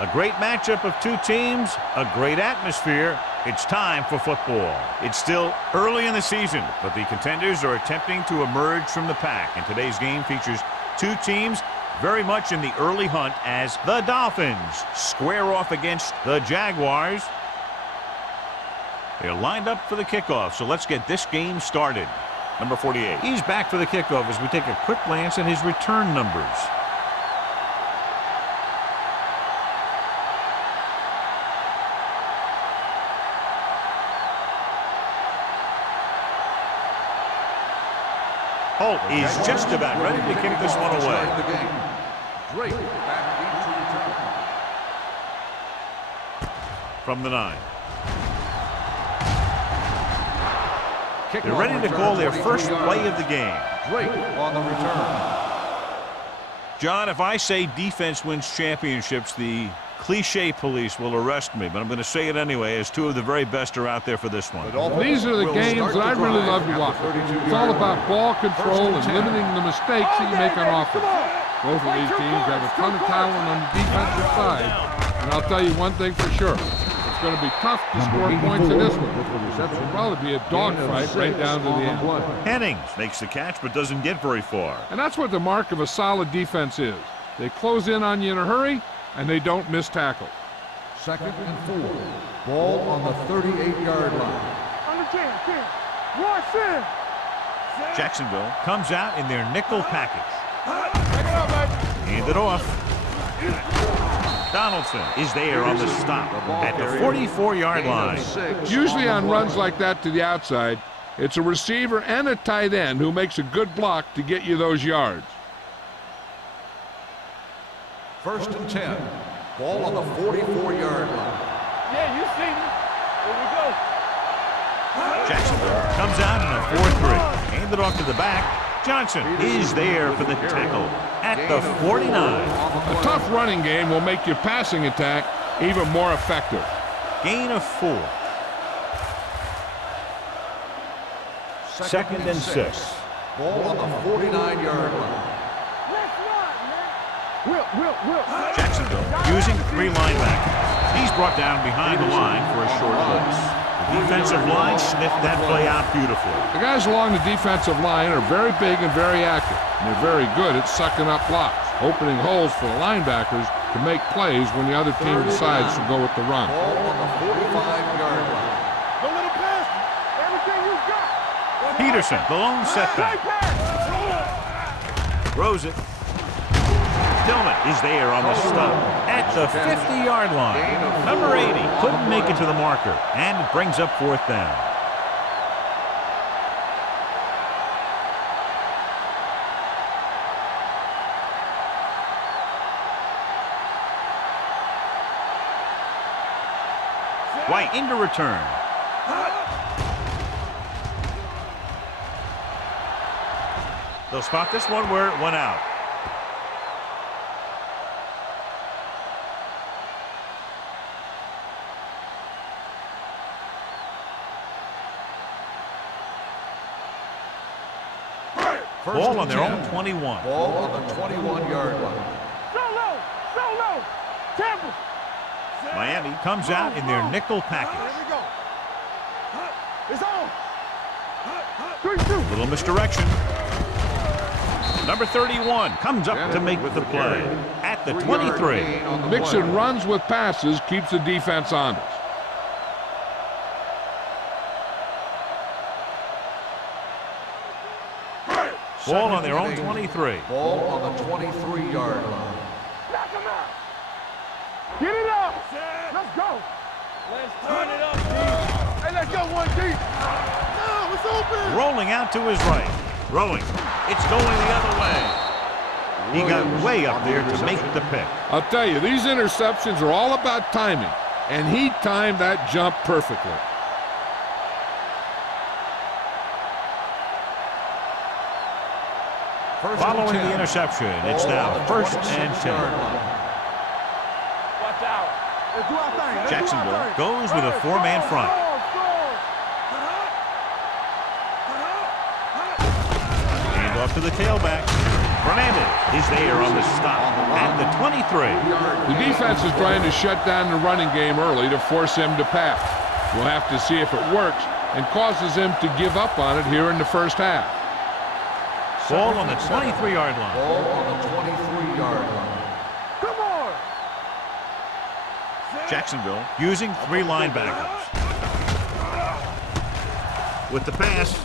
A great matchup of two teams, a great atmosphere. It's time for football. It's still early in the season, but the contenders are attempting to emerge from the pack. And today's game features two teams very much in the early hunt as the Dolphins square off against the Jaguars. They're lined up for the kickoff, so let's get this game started. Number 48. He's back for the kickoff as we take a quick glance at his return numbers. Holt is just about ready to kick this one away. From the 9. They're ready to call their first play of the game. Drake on the return. John, if I say defense wins championships, the cliche police will arrest me, but I'm going to say it anyway, as two of the very best are out there for this one. These are the games that I really love to watch. It's all about ball control and limiting the mistakes that you make on offense. Both of these teams have a ton of talent on the defensive side, and I'll tell you one thing for sure. It's going to be tough to score points in this one. It'll probably be a dogfight right down to the end. Hennings makes the catch but doesn't get very far. And that's what the mark of a solid defense is. They close in on you in a hurry, and they don't miss tackle. 2nd and 4. Ball on the 38-yard line. Jacksonville comes out in their nickel package. Hand it off. Donaldson is there on the stop at the 44-yard line. Usually on runs like that to the outside, it's a receiver and a tight end who makes a good block to get you those yards. 1st and 10. Ball on the 44-yard line. Yeah, you see me. Here we go. Jacksonville comes out in a 4-3. Handed off to the back. Johnson is there for the tackle at the 49. A tough running game will make your passing attack even more effective. Gain of 4. 2nd and 6. Ball on the 49-yard line. Jacksonville using 3 linebackers. He's brought down behind the line for a short blitz. The defensive line sniffed that play out beautifully. The guys along the defensive line are very big and very active. And they're very good at sucking up blocks, opening holes for the linebackers to make plays when the other team decides to go with the run. Ball on the 45-yard line. Don't let him pass. Everything you got. Peterson, the lone setback. Throws it. Tillman is there on the stop at the 50-yard line. Number 80 couldn't make it to the marker, and it brings up 4th down. White into return. They'll spot this one where it went out. Ball on their own 21. Ball on the 21-yard line. Solo. Tampa. Miami comes out in their nickel package. Here we go. It's on. 3-2. Little misdirection. Number 31 comes up to make the play at the 23. Mixing runs with passes keeps the defense honest. Ball on their own 23. Ball on the 23-yard line. Knock him out. Get it up. Let's go. Let's turn it up, D. Hey, let's go, 1D. No, it's open. Rolling out to his right. Throwing. It's going the other way. He got way up there to make the pick. I'll tell you, these interceptions are all about timing, and he timed that jump perfectly. Following the interception, it's now 1st and 10. Watch out. Let's do our thing. Jacksonville goes with a 4-man front. Hand off to the tailback. Hernandez is there on the stop at the 23. The defense is trying to shut down the running game early to force him to pass. We'll have to see if it works and causes him to give up on it here in the first half. Ball on the 23-yard line. Ball on the 23-yard line. Come on! Jacksonville using 3 linebackers. With the pass,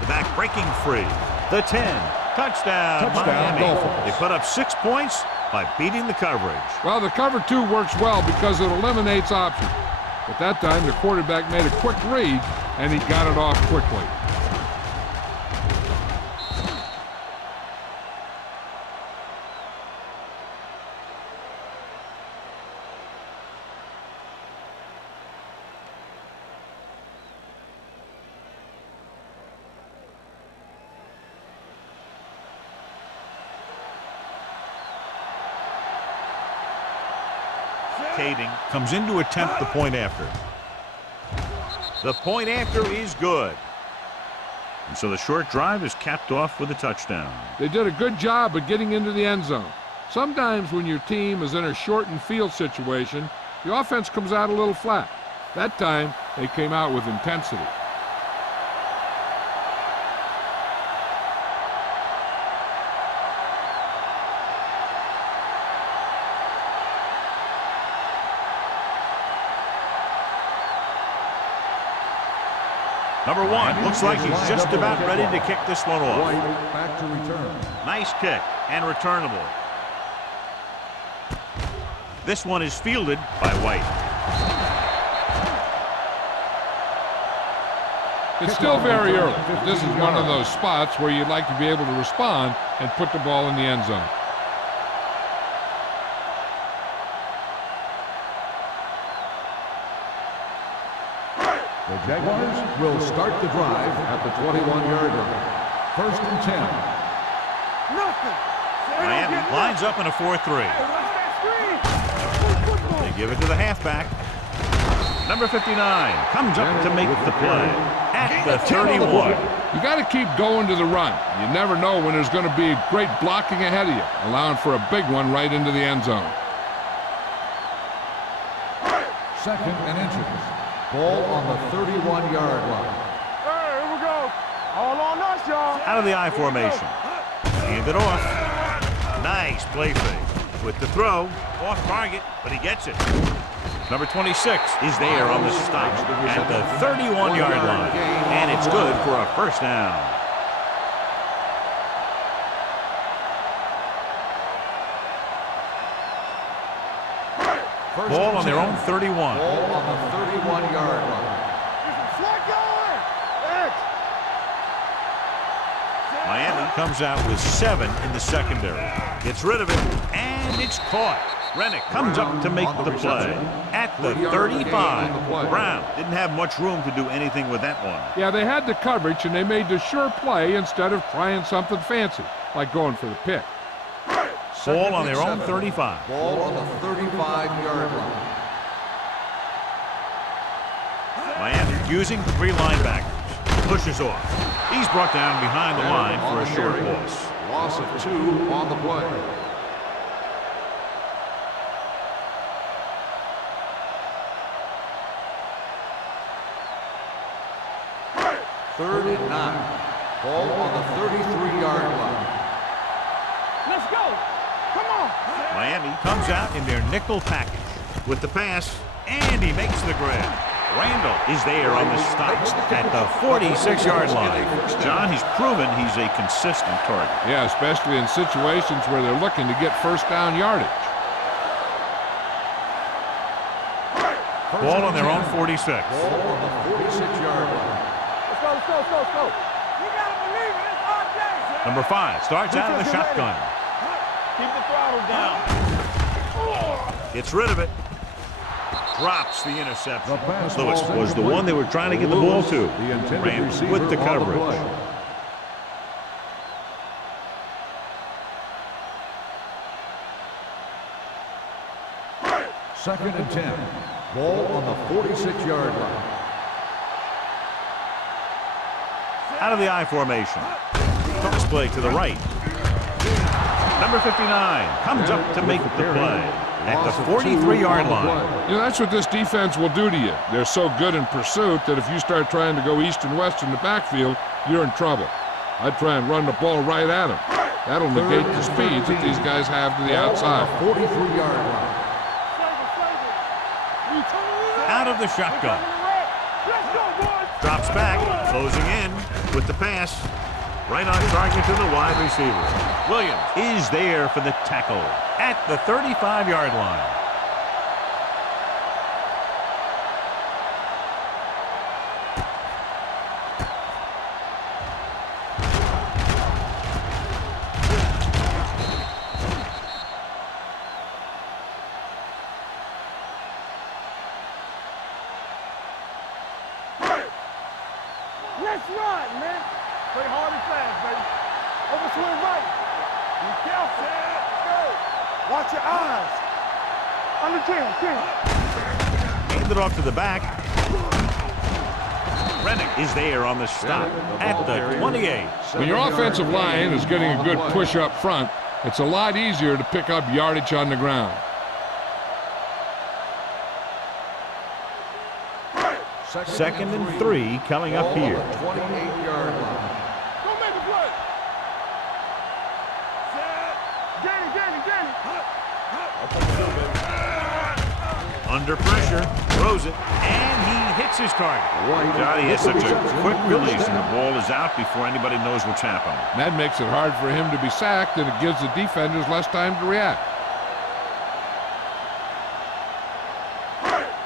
the back breaking free. The 10. Touchdown, Miami. Dolphins. They put up 6 points by beating the coverage. Well, the cover 2 works well because it eliminates options. At that time, the quarterback made a quick read, and he got it off quickly. Kading comes in to attempt the point after. The point after is good. And so the short drive is capped off with a touchdown. They did a good job of getting into the end zone. Sometimes when your team is in a shortened field situation, the offense comes out a little flat. That time, they came out with intensity. Number 1 looks like he's just about ready to kick this one off. White back to return. Nice kick and returnable. This one is fielded by White. It's still very early, but this is one of those spots where you'd like to be able to respond and put the ball in the end zone. The Jaguars will start the drive at the 21-yard line. 1st and 10. Nothing! Miami lines up in a 4-3. They give it to the halfback. Number 59 comes up to make the play at the 31. You got to keep going to the run. You never know when there's going to be great blocking ahead of you, allowing for a big one right into the end zone. 2nd and inches. Ball on the 31-yard line. Hey, here we go. All on us, y'all. Out of the I formation. Hand it off. Nice play fake. With the throw, off target, but he gets it. Number 26 is there on the stop at the 31-yard line. And it's good for a first down. Ball on their own 31. Ball on the 31-yard line. Slide going. X. Miami comes out with 7 in the secondary. Gets rid of it, and it's caught. Rennick comes up to make the play at the 35. Brown didn't have much room to do anything with that one. Yeah, they had the coverage, and they made the sure play instead of trying something fancy, like going for the pick. Ball on their own 35. Ball on the 35-yard line. Miami using 3 linebackers. Pushes off. He's brought down behind the line for a short loss. Loss of 2 on the play. Third and 9. Ball on the 33-yard line. Let's go. Come on. Miami comes out in their nickel package with the pass, and he makes the grab. Randall is there on the stop at the 46-yard line. John, he's proven he's a consistent target. Yeah, especially in situations where they're looking to get first down yardage. Ball on their own 46. Ball on the 46-yard line. Let's go. You gotta believe it. It's our day. Number 5 starts out of the shotgun. Keep the throttle down. Gets rid of it. Drops the interception. pass Lewis ball was the one they were trying to get the ball to. The intended Ran receiver with the on coverage. play. Second and 10. Ball on the 46-yard line. Out of the I formation. Cross play to the right. Number 59 comes up to make the play at the 43-yard line. You know, that's what this defense will do to you. They're so good in pursuit that if you start trying to go east and west in the backfield, you're in trouble. I'd try and run the ball right at them. That'll negate the speeds that these guys have to the outside. 43-yard line. Out of the shotgun. Drops back, closing in with the pass. Right on target to the wide receiver. Williams is there for the tackle at the 35-yard line. Let's run, man. Play hard and fast, baby. Overswing right. Be careful. Go. Watch your eyes. Under 10. Hand it off to the back. Rennick is there on the stop at the 28. When your offensive line is getting a good push up front, it's a lot easier to pick up yardage on the ground. Second and 3 coming up here. 28-yard line. Go make a play. Get it. Under pressure, throws it, and he hits his target. Johnny has such a quick release, and the ball is out before anybody knows what's happened. That makes it hard for him to be sacked, and it gives the defenders less time to react.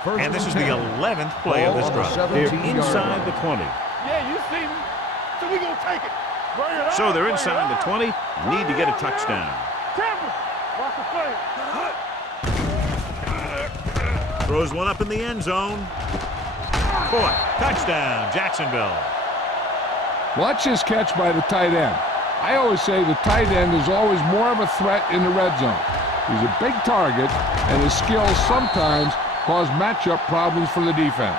And this is the 11th play of this drive. They're inside the 20. Yeah, you see me. So we gonna take it. Bring it So on, they're bring inside it the on. 20. Need to get a touchdown. Tampa. Watch the play. Throws one up in the end zone. Caught. Touchdown, Jacksonville. Watch this catch by the tight end. I always say the tight end is always more of a threat in the red zone. He's a big target, and his skills sometimes cause matchup problems for the defense.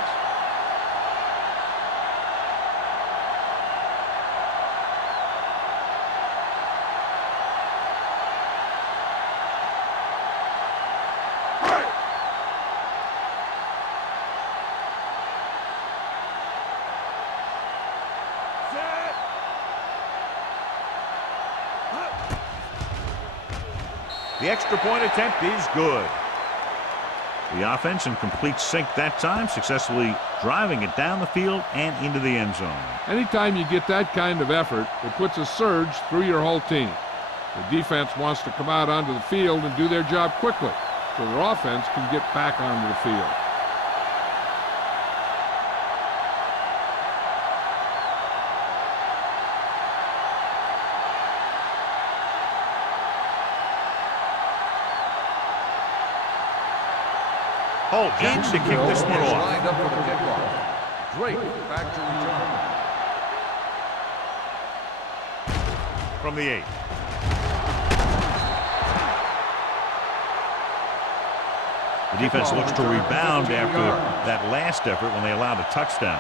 The extra point attempt is good. The offense in complete sync that time, successfully driving it down the field and into the end zone. Anytime you get that kind of effort, it puts a surge through your whole team. The defense wants to come out onto the field and do their job quickly, so their offense can get back onto the field. Holt in to kick this one off. Lined up for the kickoff. Drake back to return. From the 8. The defense looks to rebound after that last effort when they allowed a touchdown.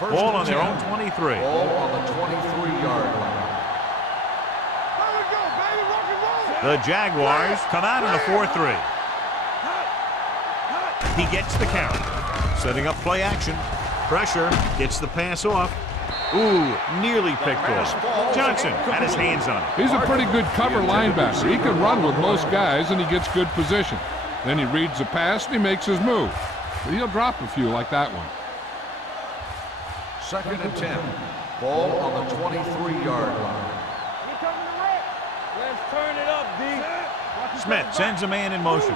Ball on their own 23. Ball on the 23-yard line. There we go, baby. Rock and roll. The Jaguars come out in a 4-3. He gets the carry. Setting up play action. Pressure. Gets the pass off. Ooh, nearly picked off. Johnson had his hands on it. He's a pretty good cover linebacker. He can run with most guys, and he gets good position. Then he reads the pass, and he makes his move. But he'll drop a few like that one. Second and 10. Ball on the 23-yard line. Here coming the red. Let's turn it up, D. Smith sends a man in motion.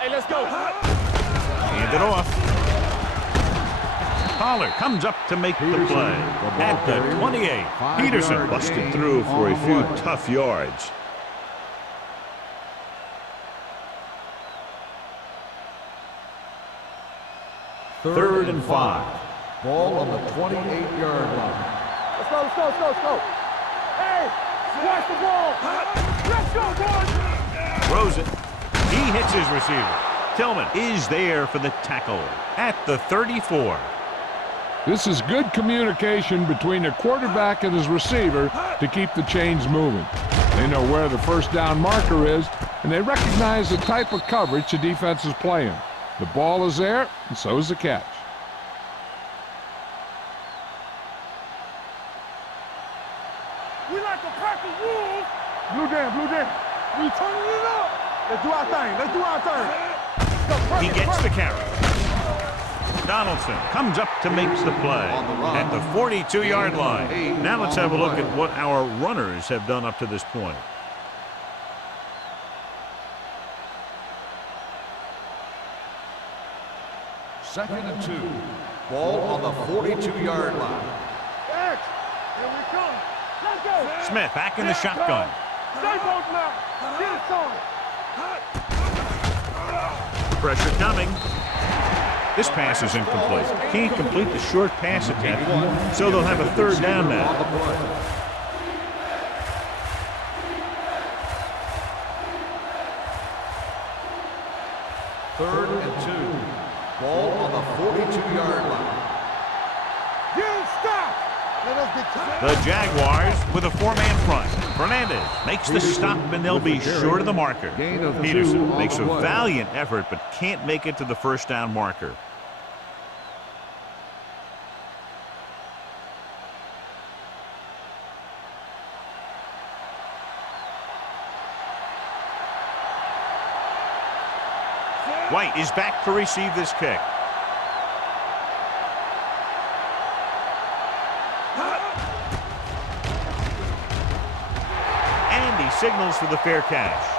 Hey, let's go. Hand it off. Pollard comes up to make the play at the 28. Peterson busted through for a few tough yards. Third and 5. Ball on the 28-yard line. Let's go. Hey, watch the ball. Let's go, boys. Throws it. He hits his receiver. Tillman is there for the tackle at the 34. This is good communication between the quarterback and his receiver to keep the chains moving. They know where the first down marker is, and they recognize the type of coverage the defense is playing. The ball is there, and so is the catch. We like a pack of wolves. Blue down. We turning it up. Let's do our thing. He gets the carry. Donaldson comes up to make the play at the 42-yard line. Now let's have a look at what our runners have done up to this point. Second and 2. Ball on the 42-yard line. X, here we come. Let's go. Smith back in the shotgun. Stay both now. Get it on. Pressure coming. This pass is incomplete. Can't complete the short pass attempt, so they'll have a third down now. Third and 2. Ball on the 42-yard line. You stop. Let us get The Jaguars with a four-man front. Fernandez makes the stop, and they'll be short of the marker. Peterson makes a valiant effort, but can't make it to the first down marker. White is back to receive this kick. And he signals for the fair catch.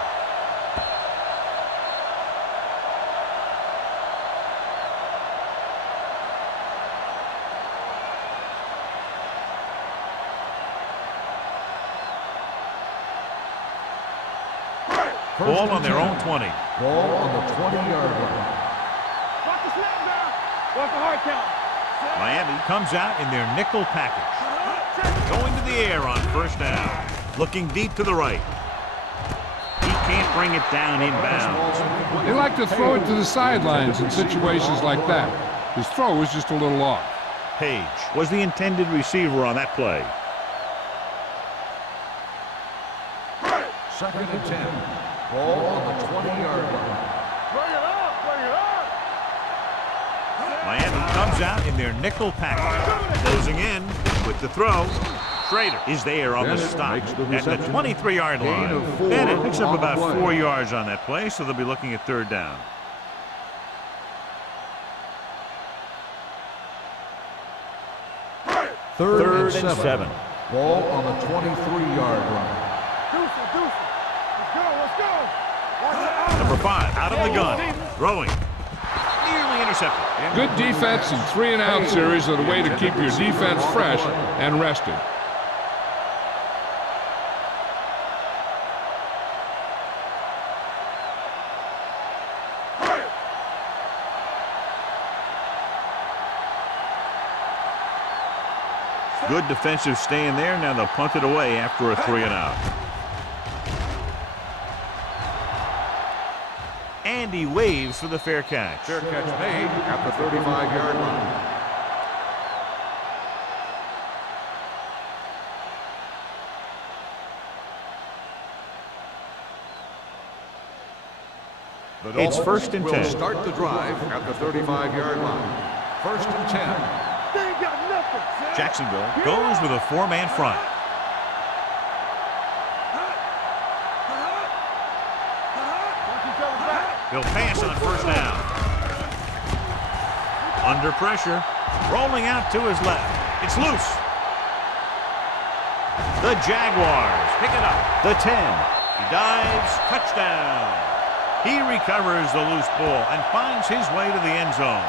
Ball on their own 20. Ball on the 20-yard line. Watch the snap down. Watch the hard count. Miami comes out in their nickel package. Going to the air on first down. Looking deep to the right. He can't bring it down inbounds. They like to throw it to the sidelines in situations like that. His throw was just a little off. Page was the intended receiver on that play. Second and 10. Ball on the 20-yard line. Bring it up. Miami comes out in their nickel package. Closing in with the throw. Schrader is there on the stop at the 23-yard line. And it picks up about 4 yards on that play, so they'll be looking at third down. Third and 7. Ball on the 23-yard line. Number 5 out of the gun. Throwing. Nearly intercepted. Good defense and 3-and-out series are the way to keep your defense fresh and rested. Good defensive stand there. Now they'll punt it away after a 3-and-out. And he waves for the fair catch. Fair catch made at the 35-yard line. It's first and 10. Will start the drive at the 35-yard line. First and 10. They ain't got nothing. Jacksonville goes with a 4-man front. He'll pass on first down. Under pressure. Rolling out to his left. It's loose. The Jaguars pick it up. The 10. He dives. Touchdown. He recovers the loose ball and finds his way to the end zone.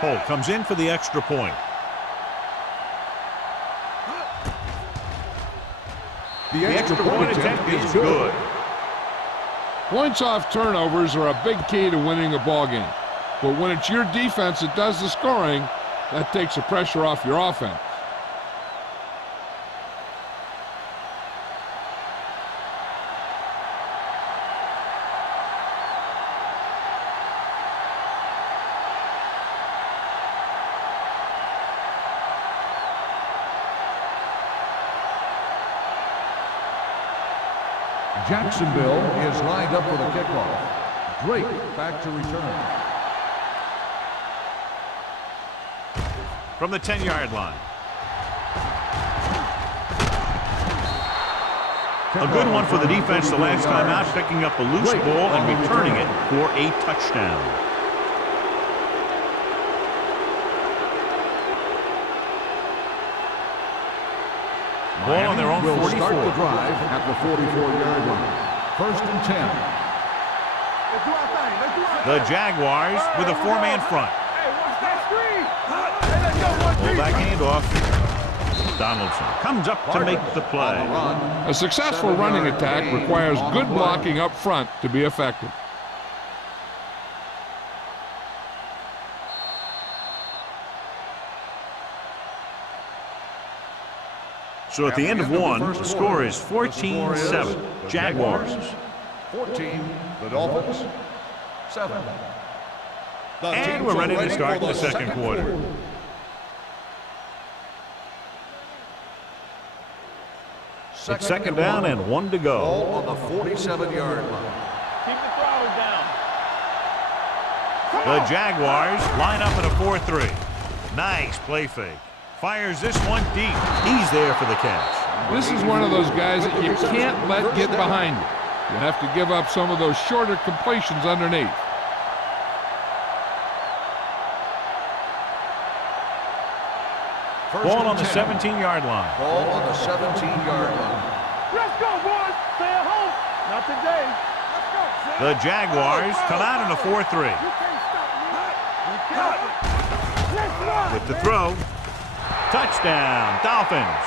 Holt comes in for the extra point. The extra point attempt is good. Points off turnovers are a big key to winning a ball game. But when it's your defense that does the scoring, that takes the pressure off your offense. Jacksonville is lined up for the kickoff. Drake back to return. From the 10-yard line. A good one for the defense the last time out, picking up a loose ball and returning it for a touchdown. Ball on their own 44. Will start the drive at the 44-yard line. 1st and 10. The Jaguars with a 4-man front. Hey, watch that screen. Hey, let's go, one Pull deep. back handoff. Donaldson comes up to make the play. A successful running attack requires good blocking up front to be effective. So at the end of one, the score is 14-7. Jaguars. 14, the Dolphins. 7. And we're ready to start the second quarter. It's second down and 1 to go. Ball on the 47-yard line. Keep the throwers down. The Jaguars line up in a 4-3. Nice play fake. Fires this one deep. He's there for the catch. This is one of those guys that you can't let get behind you. You have to give up some of those shorter completions underneath. Ball on the 17-yard line. Ball on the 17-yard line. Let's go, boys. Stay at home. Not today. Let's go. The Jaguars come out in a 4-3. You can't stop me. You can't. Let's run. With the throw. Touchdown, Dolphins.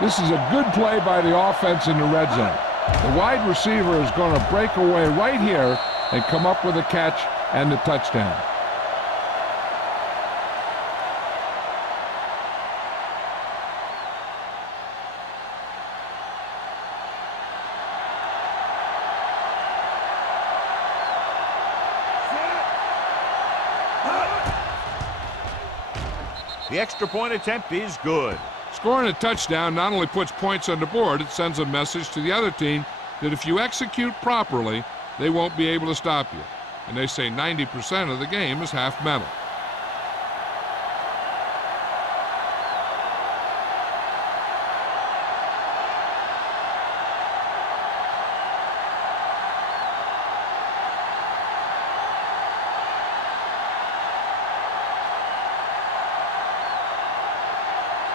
This is a good play by the offense in the red zone. The wide receiver is going to break away right here and come up with a catch and the touchdown. The extra point attempt is good. Scoring a touchdown not only puts points on the board, it sends a message to the other team that if you execute properly, they won't be able to stop you. And they say 90% of the game is half mental.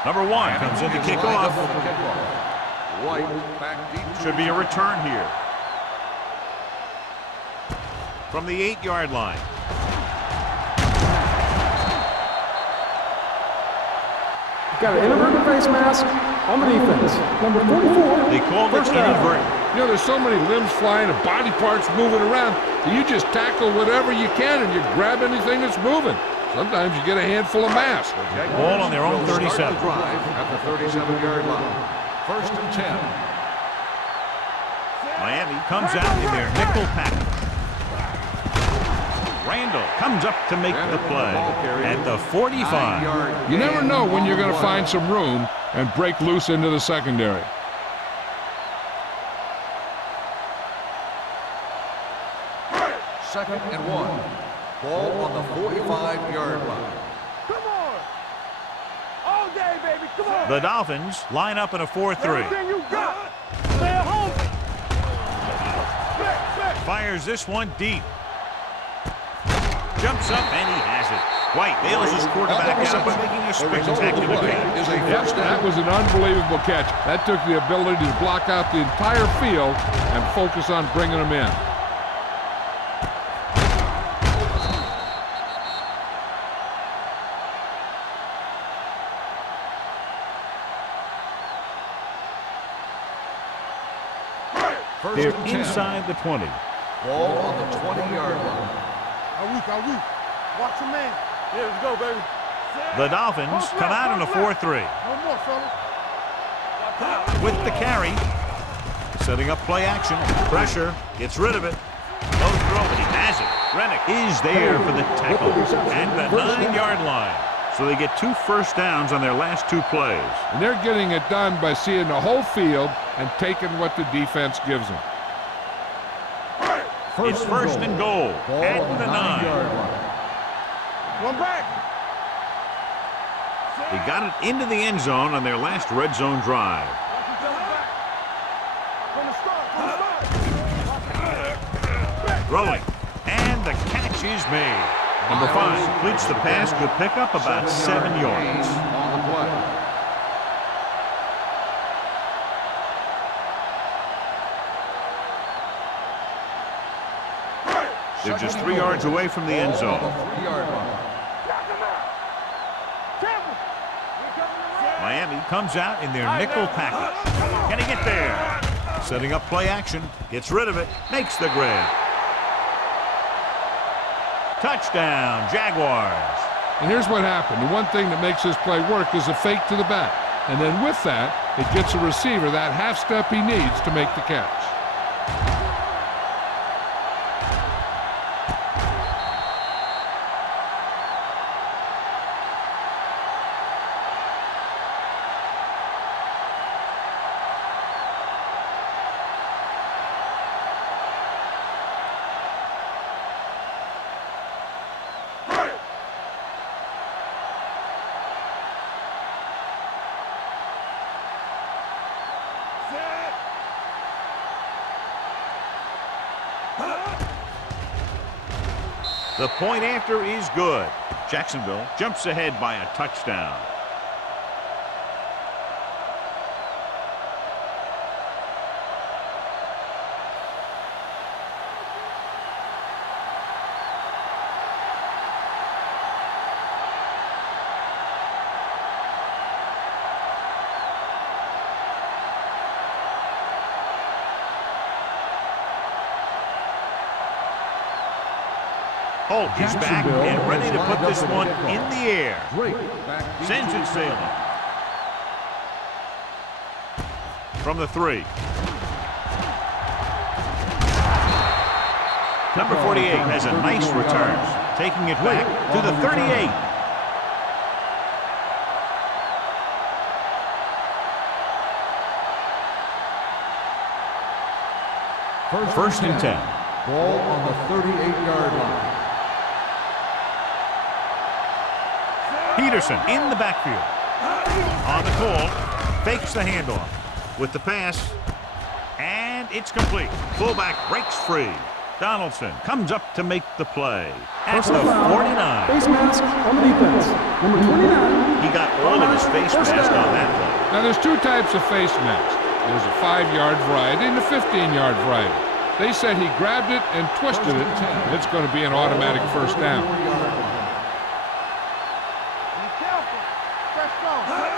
Number 1 comes in to kick off. White back deep. Should be a return here. From the 8-yard line. Got an inadvertent face mask on the defense. Number 44. They called it inadvertent. You know, there's so many limbs flying and body parts moving around that you just tackle whatever you can and you grab anything that's moving. Sometimes you get a handful of mass. Ball on their own 37. Start the drive at the 37-yard line. 1st and 10. Miami comes out in their nickel package. Randall comes up to make the play at the 45. You never know when you're going to find some room and break loose into the secondary. Second and 1. Ball on the 45-yard line. Come on. All day, baby. Come on. The Dolphins line up in a 4-3. Everything you got. Stay at home. Fires this one deep. Jumps up and he has it. White bails his quarterback out by making a spectacular catch. That was an unbelievable catch. That took the ability to block out the entire field and focus on bringing them in. They're inside the 20. Ball on the 20-yard line. Are we? Watch your man. Yeah, let's go, baby. The Dolphins come out in a 4-3. No more, fella. With the carry, setting up play action. Pressure, gets rid of it. Low throw, but he has it. Rennick is there for the tackle and the 9-yard line. So they get 2 first downs on their last 2 plays. And they're getting it done by seeing the whole field and taking what the defense gives them. It's first and goal at the 9. One back. They got it into the end zone on their last red zone drive. Throwing, and the catch is made. Number 5 completes the pass to pick up about 7 yards. On the play. They're just 3 yards away from the end zone. 3-yard line. Miami comes out in their nickel package. Can he get there? Setting up play action. Gets rid of it. Makes the grab. Touchdown, Jaguars. And here's what happened. The one thing that makes this play work is a fake to the back. And then with that, it gets a receiver that half step he needs to make the catch. The point after is good. Jacksonville jumps ahead by a touchdown. Holt is back and ready to put this one in the air. Sends it sailing. From the 3. Number 48 has a nice return, taking it back to the 38. First and 10. Ball on the 38-yard line. Peterson in the backfield. On the call, fakes the handoff with the pass, and it's complete. Fullback breaks free. Donaldson comes up to make the play. At the 49. Face mask on the defense. Number 29. He got all of his face mask on that play. Now, there's 2 types of face masks. There's a 5-yard variety and a 15-yard variety. They said he grabbed it and twisted it, and it's going to be an automatic first down.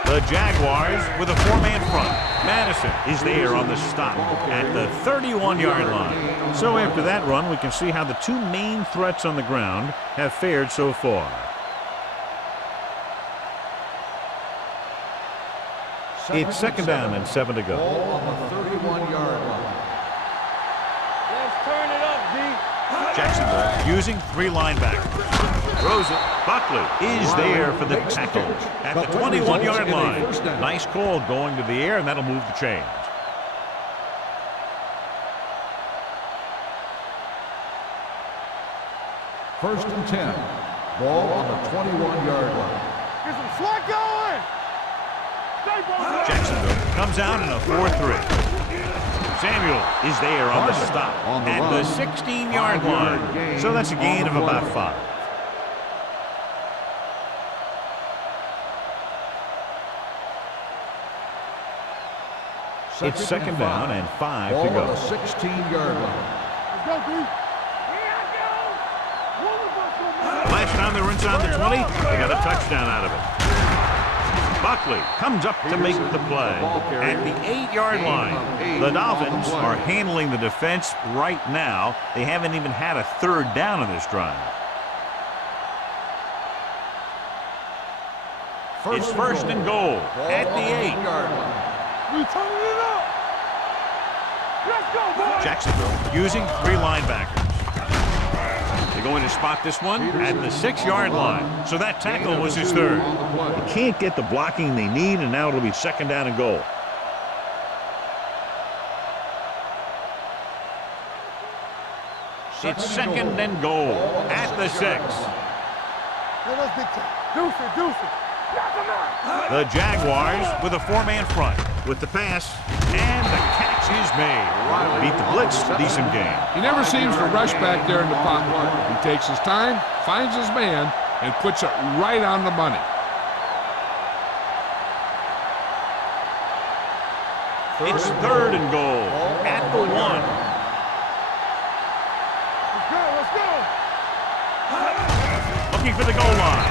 The Jaguars with a 4-man front. Madison is there on the stop at the 31-yard line. So after that run, we can see how the 2 main threats on the ground have fared so far. It's second down and 7 to go. Ball on the 31-yard line. Let's turn it up, D. Jacksonville using 3 linebackers. Throws it. Buckley is there for the tackle at the 21-yard line. Nice call going to the air, and that'll move the chains. First and 10. Ball on the 21-yard line. Get some swat going. Jacksonville comes out in a 4-3. Samuel is there on the stop at the 16-yard line. So that's a gain of about 5. It's second down and 5 to go. Ball on the 16-yard line. Let's go, D. Last time they were inside the 20, they got a touchdown out of it. Buckley comes up to make the play. At the 8-yard line, the Dolphins are handling the defense right now. They haven't even had a third down in this drive. It's first and goal at the 8. We turning it up. Let's go, boys. Jacksonville using 3 linebackers. They're going to spot this one at the 6-yard line. So that tackle was his third. You can't get the blocking they need, and now it'll be second down and goal. It's second and goal at the 6. Let's big time. Deuce it. The Jaguars with a 4-man front with the pass, and the catch is made. Beat the blitz, decent game. He never seems to rush back there in the pocket. He takes his time, finds his man, and puts it right on the money. It's third and goal at the 1. Let's go. Looking for the goal line.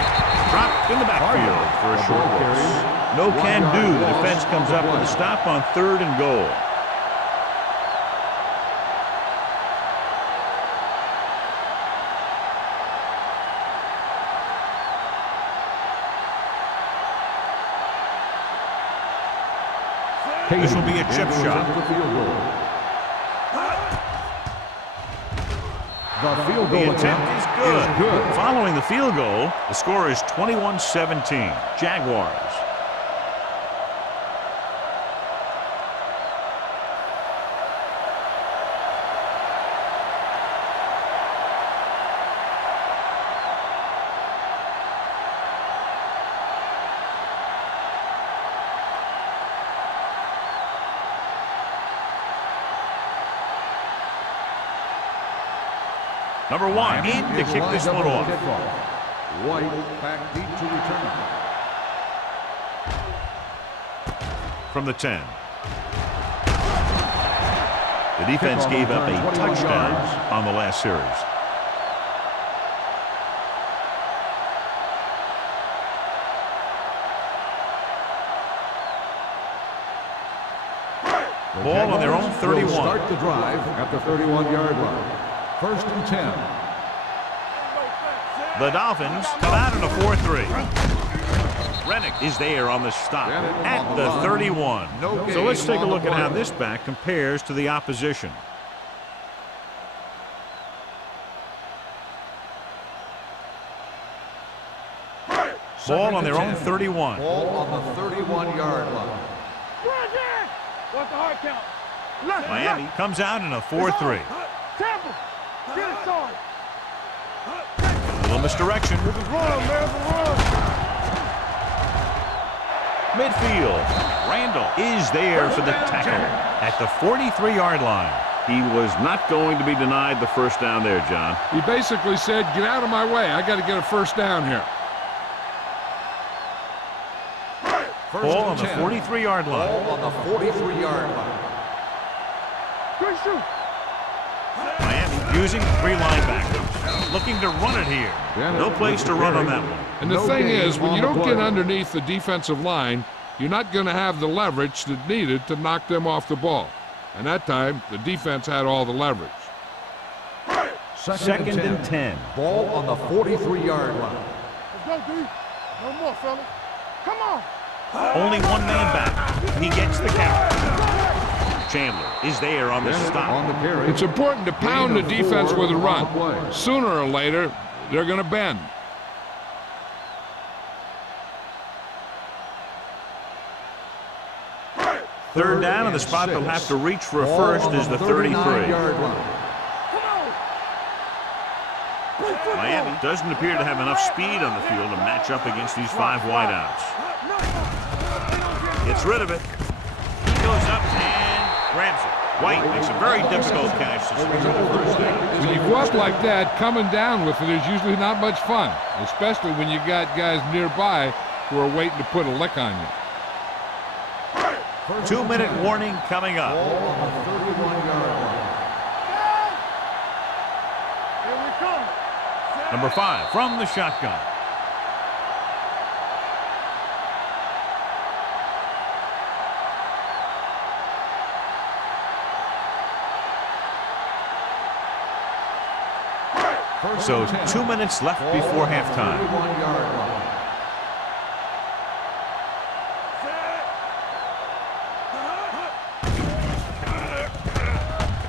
Dropped in the backfield for a short loss. No can do. The defense comes up with a stop on third and goal. This will be a chip shot. The attempt is good. Following the field goal, the score is 21-17. Jaguars. Number 1 in to kick this one off. White back deep to return. From the 10. The defense gave up a touchdown on the last series. Ball on their own 31. Start the drive at the 31-yard line. First and 10. The Dolphins come out in a 4-3. Rennick is there on the stop at the 31. So let's take a look at how this back compares to the opposition. Ball on their own 31. Ball on the 31-yard line. What's the hard count? Miami comes out in a 4-3. Temple. Get it started. A little misdirection. Run, man, run. Midfield. Randall is there for the tackle at the 43-yard line. He was not going to be denied the first down there, John. He basically said, get out of my way. I got to get a first down here. Ball on the 43-yard line. Ball on the 43-yard line. Good shoot. Miami using 3 linebackers. Looking to run it here. No place to run on that one. And the thing is, when you don't get underneath the defensive line, you're not going to have the leverage that's needed to knock them off the ball. And that time, the defense had all the leverage. Second and 10. Ball on the 43-yard line. Let's go, D. No more, fella. Come on. Only 1 man back. He gets the count. Chandler is there on the stop. It's important to pound the defense with a run. Sooner or later, they're going to bend. Third down, and the spot they'll have to reach for a first is the 33. Miami doesn't appear to have enough speed on the field to match up against these 5 wideouts. Gets rid of it. He goes up and grabs it. White makes a very difficult catch to secure the first down. When you go up like that, coming down with it is usually not much fun, especially when you got guys nearby who are waiting to put a lick on you. 2-minute warning coming up. Ball on the 31-yard line. Here we come. Number 5 from the shotgun. So 2 minutes left before halftime. 31-yard line.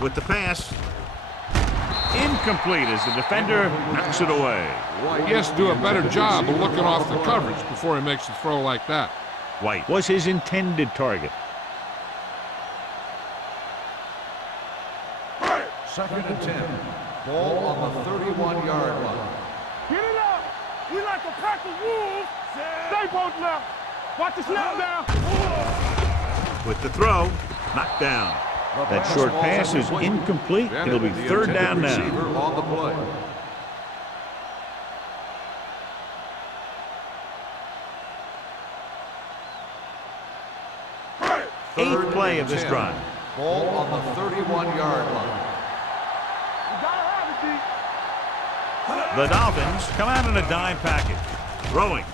With the pass, incomplete as the defender knocks it away. He has to do a better job of looking off the coverage before he makes a throw like that. White was his intended target. Second and 10. Ball on the 31-yard line. Get it up. We like a pack of wolves. Stay both left. Watch the snap down. With the throw, knocked down. That short pass is incomplete. It'll be third down now. On the play. Eighth play of this drive. Ball on the 31-yard line. You gotta have it, D. The Dolphins come out in a dime package. Throwing.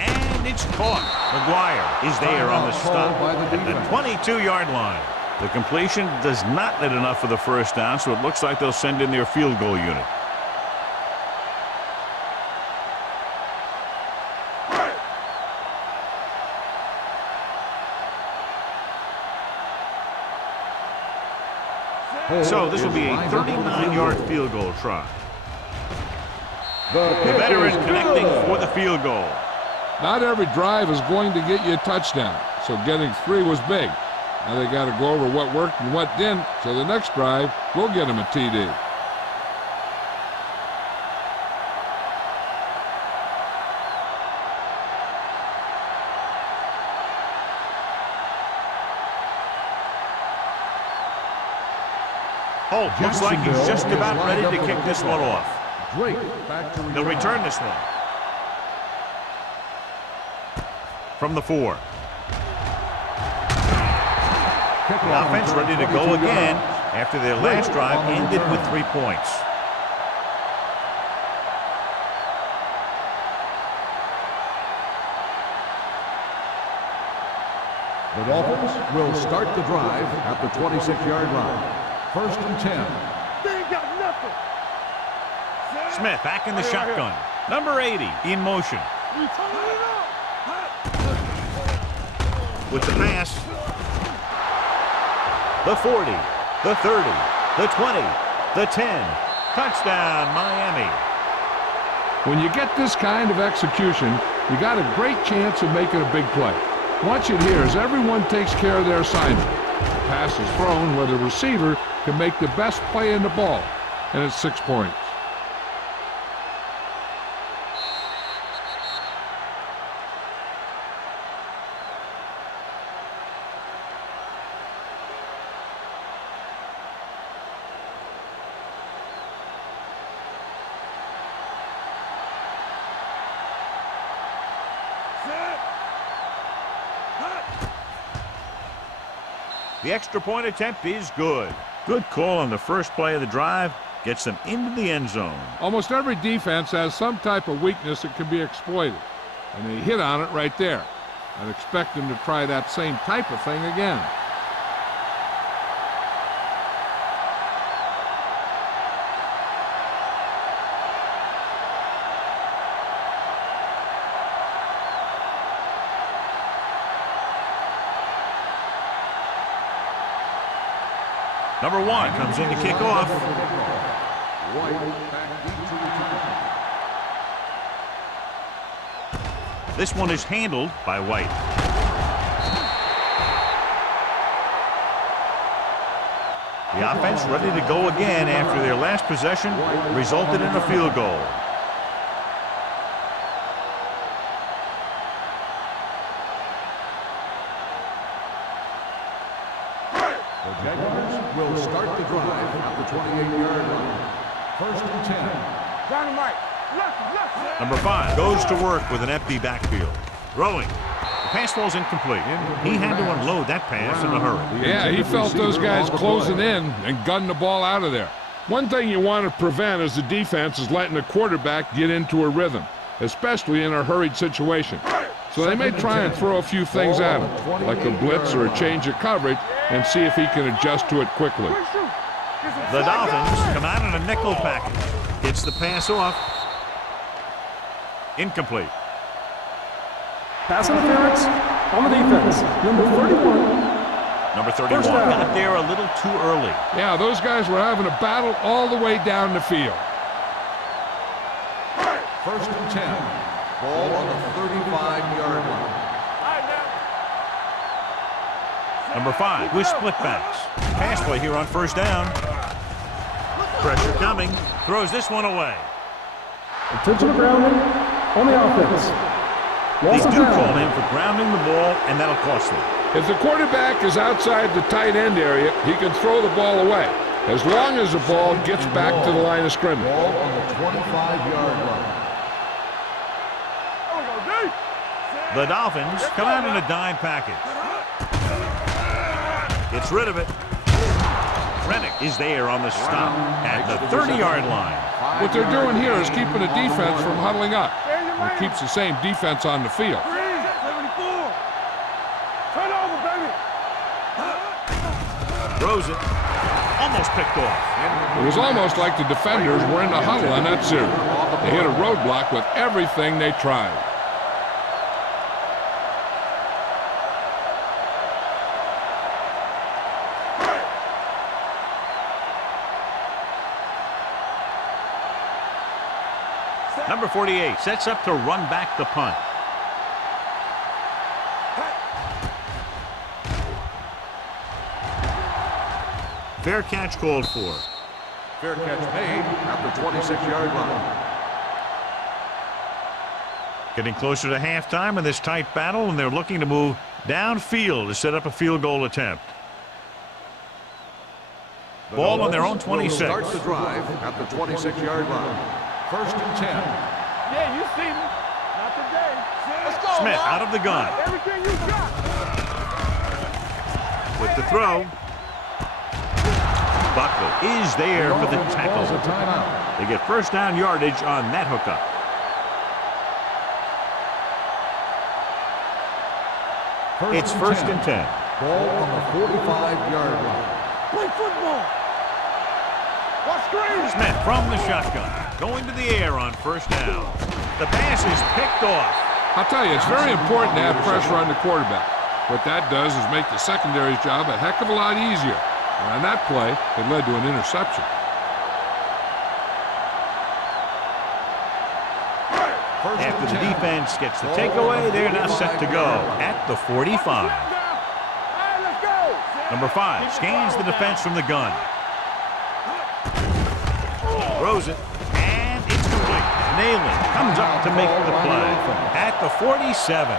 And it's caught. McGuire is there on the stop at the 22-yard line. The completion does not net enough for the first down, so it looks like they'll send in their field goal unit. So this will be a 39-yard field goal try. The veteran connecting for the field goal. Not every drive is going to get you a touchdown, so getting 3 was big. Now they got to go over what worked and what didn't, so the next drive will get them a TD. Holt looks like he's just about ready to kick this one off. Drake back to They'll return this one. From the 4. The offense ready to go again after their last drive ended with 3 points. The Dolphins will start the drive at the 26-yard line. First and 10. They ain't got nothing. Smith back in the shotgun. Number 80 in motion. We turn it up. With the pass. The 40, the 30, the 20, the 10. Touchdown, Miami. When you get this kind of execution, you got a great chance of making a big play. Watch it here as everyone takes care of their assignment. The pass is thrown where the receiver can make the best play in the ball, and it's 6 points. The extra point attempt is good. Good call on the first play of the drive. Gets them into the end zone. Almost every defense has some type of weakness that can be exploited, and they hit on it right there. I'd expect them to try that same type of thing again. Number 1 comes in to kick off. This one is handled by White. The offense ready to go again after their last possession resulted in a field goal. Will start the drive at the 28-yard line. First and 10. Dynamite. Left. Number 5 goes to work with an empty backfield. Throwing. The pass falls incomplete. He had to unload that pass in a hurry. Yeah, he felt those guys closing in and gunning the ball out of there. One thing you want to prevent as the defense is letting the quarterback get into a rhythm, especially in a hurried situation. So they may try and throw a few things at him, like a blitz or a change of coverage, and see if he can adjust to it quickly. The Dolphins come out in a nickel package. Gets the pass off. Incomplete. Pass interference on the defense. Number 31. Number 31 got there a little too early. Yeah, those guys were having a battle all the way down the field. First and 10. Ball on the 35-yard line. Number 5 with split backs. Pass play here on first down. Pressure coming. Throws this one away. Intentional grounding on the offense. They do call him for grounding the ball, and that'll cost them. If the quarterback is outside the tight end area, he can throw the ball away, as long as the ball gets back to the line of scrimmage. Ball on the 25-yard line. The Dolphins come out in a dime package. Gets rid of it. Rennick is there on the stop at the 30-yard line. What they're doing here is keeping the defense from huddling up. And it keeps the same defense on the field. Throws it. Almost picked off. It was almost like the defenders were in the huddle on that series. They hit a roadblock with everything they tried. Number 48 sets up to run back the punt. Fair catch called for. Fair catch made at the 26-yard line. Getting closer to halftime in this tight battle, and they're looking to move downfield to set up a field goal attempt. Ball on their own 26. Start the drive at the 26-yard line. First and 10. Yeah, you see me. Not today. Let's go, Smith man. out of the gun. Everything you got. With the throw. Buckley is there for the tackle. A timeout. They get first down yardage on that hookup. It's first and 10. Ball on the 45-yard line. Play football. Watch screen. Smith from the shotgun. Going to the air on first down. The pass is picked off. I'll tell you, it's very important to have pressure on the quarterback. What that does is make the secondary's job a heck of a lot easier. And on that play, it led to an interception. After the defense gets the takeaway, they're now set to go at the 45. Number 5 scans the defense from the gun. Throws it, and it's complete. Nalen comes up to make the play at the 47.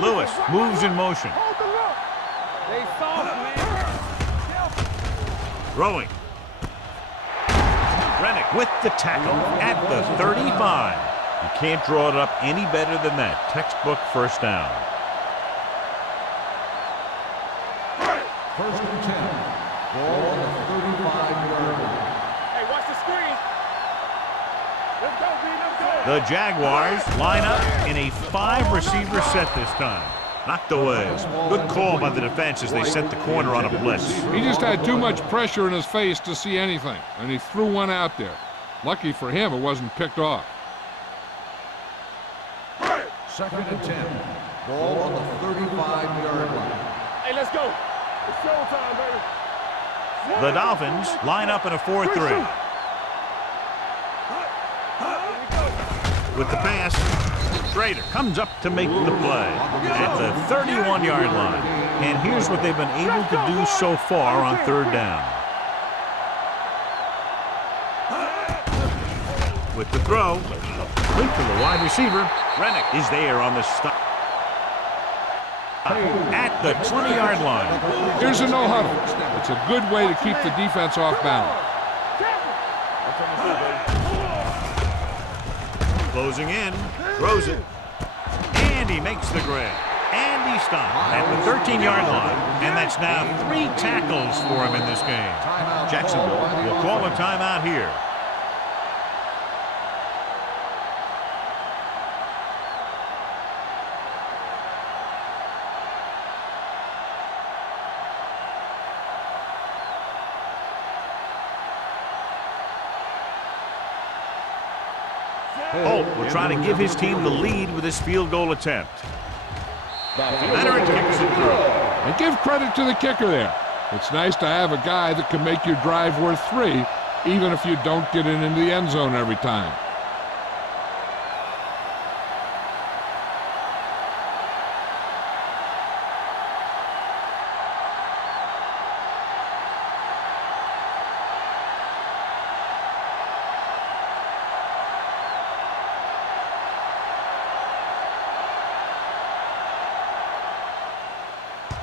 Lewis moves in motion. They soft, man. Throwing. Rennick with the tackle at the 35. You can't draw it up any better than that. Textbook first down. First and 10. Ball on the 35-yard line. Hey, watch the screen. Let's go, B. Let's go. The Jaguars line up in a 5-receiver set this time. Knocked away. Good call by the defense as they set the corner on a blitz. He just had too much pressure in his face to see anything, and he threw one out there. Lucky for him, it wasn't picked off. Second and 10. Ball on the 35-yard line. Hey, let's go. It's showtime, baby. The Dolphins line up in a 4-3. With the pass, Schrader comes up to make the play at the 31-yard line. And here's what they've been able to do so far on third down. With the throw, complete to the wide receiver. Rennick is there on the stop at the 20-yard line. Here's a no huddle. It's a good way to keep the defense off balance. Closing in, throws it, and he makes the grab. And he stopped at the 13-yard line, and that's now 3 tackles for him in this game. Jacksonville will call a timeout here. Holt will try to give his team the lead with his field goal attempt. Leonard kicks it through. And give credit to the kicker there. It's nice to have a guy that can make your drive worth 3, even if you don't get it into the end zone every time.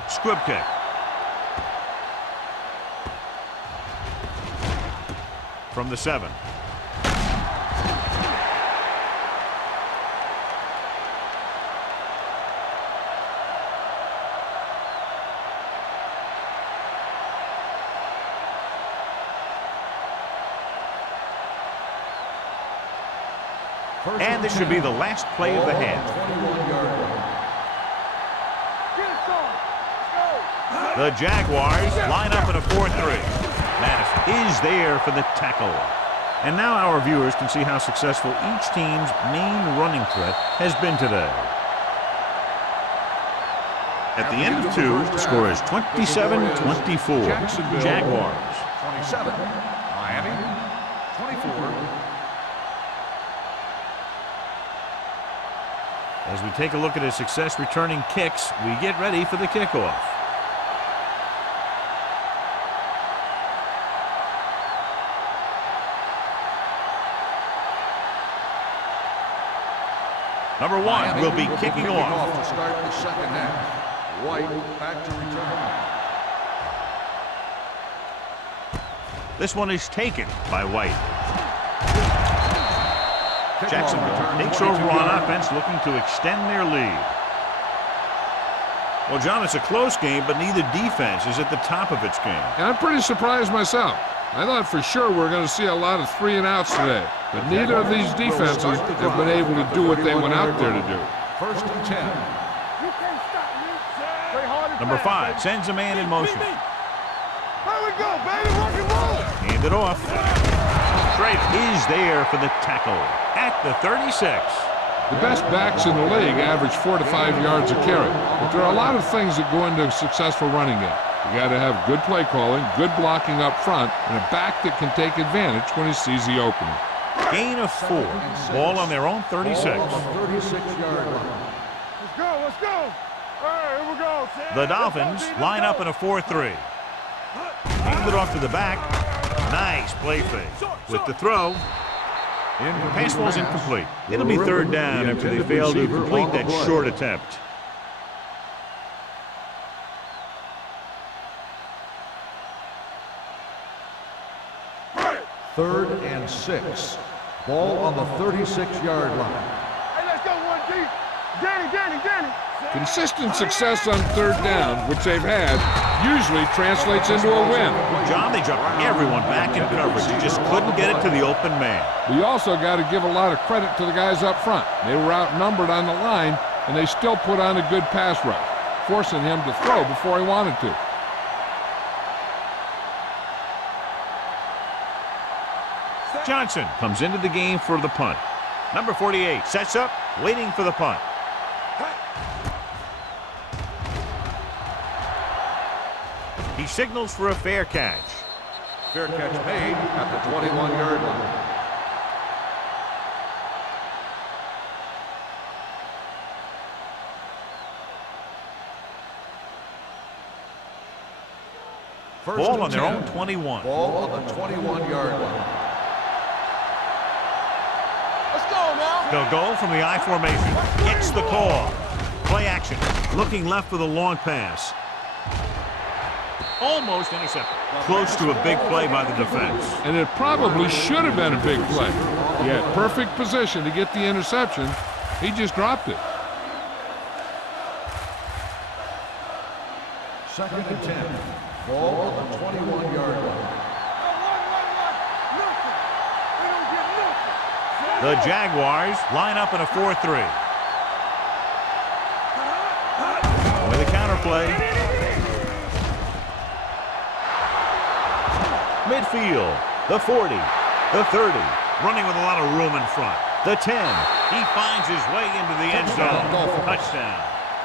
Squib kick. From the 7. And this should be the last play of the half. The Jaguars line up in a 4-3. Madison is there for the tackle. And now our viewers can see how successful each team's main running threat has been today. At the end of 2, the score is 27-24. Jaguars. 27. Miami, 24. As we take a look at his success returning kicks, we get ready for the kickoff. Number 1 will be kicking off. To start the second half. White back to return. This one is taken by White. Jacksonville takes over on offense, looking to extend their lead. Well, John, it's a close game, but neither defense is at the top of its game. And I'm pretty surprised myself. I thought for sure we're going to see a lot of 3 and outs today, but neither of these defenses have been able to do what they went out there to do. First and 10. Number 5 sends a man in motion. Here we go, baby, rock and roll. Hand it off. Schrader is there for the tackle at the 36. The best backs in the league average 4 to 5 yards a carry, but there are a lot of things that go into a successful running game. You got to have good play calling, good blocking up front, and a back that can take advantage when he sees the opening. Gain of 4. Ball on their own 36. 36-yard line. Let's go, let's go. All right, here we go. The Dolphins line up in a 4-3. Hand it off to the back. Nice play fake. With the throw, the pass ball's incomplete. It'll be 3rd down after they fail to complete that short attempt. Third and 6. Ball on the 36-yard line. Hey, let's go, 1 deep. Danny. Consistent success on 3rd down, which they've had, usually translates into a win. John, they dropped everyone back in coverage. They just couldn't get it to the open man. We also got to give a lot of credit to the guys up front. They were outnumbered on the line, and they still put on a good pass rush, forcing him to throw before he wanted to. Johnson comes into the game for the punt. Number 48 sets up, waiting for the punt. He signals for a fair catch. Fair catch made at the 21-yard line. Ball on their own 21. Ball on the 21-yard line. Let's go now. They'll go from the I formation. Gets the call. Play action. Looking left for the long pass. Almost intercepted. Close to a big play by the defense. And it probably should have been a big play. He had perfect position to get the interception. He just dropped it. Second and 10. Ball on the 21-yard line. The Jaguars line up in a 4-3. With a counterplay. Midfield, the 40, the 30, running with a lot of room in front. The 10. He finds his way into the end zone. Touchdown.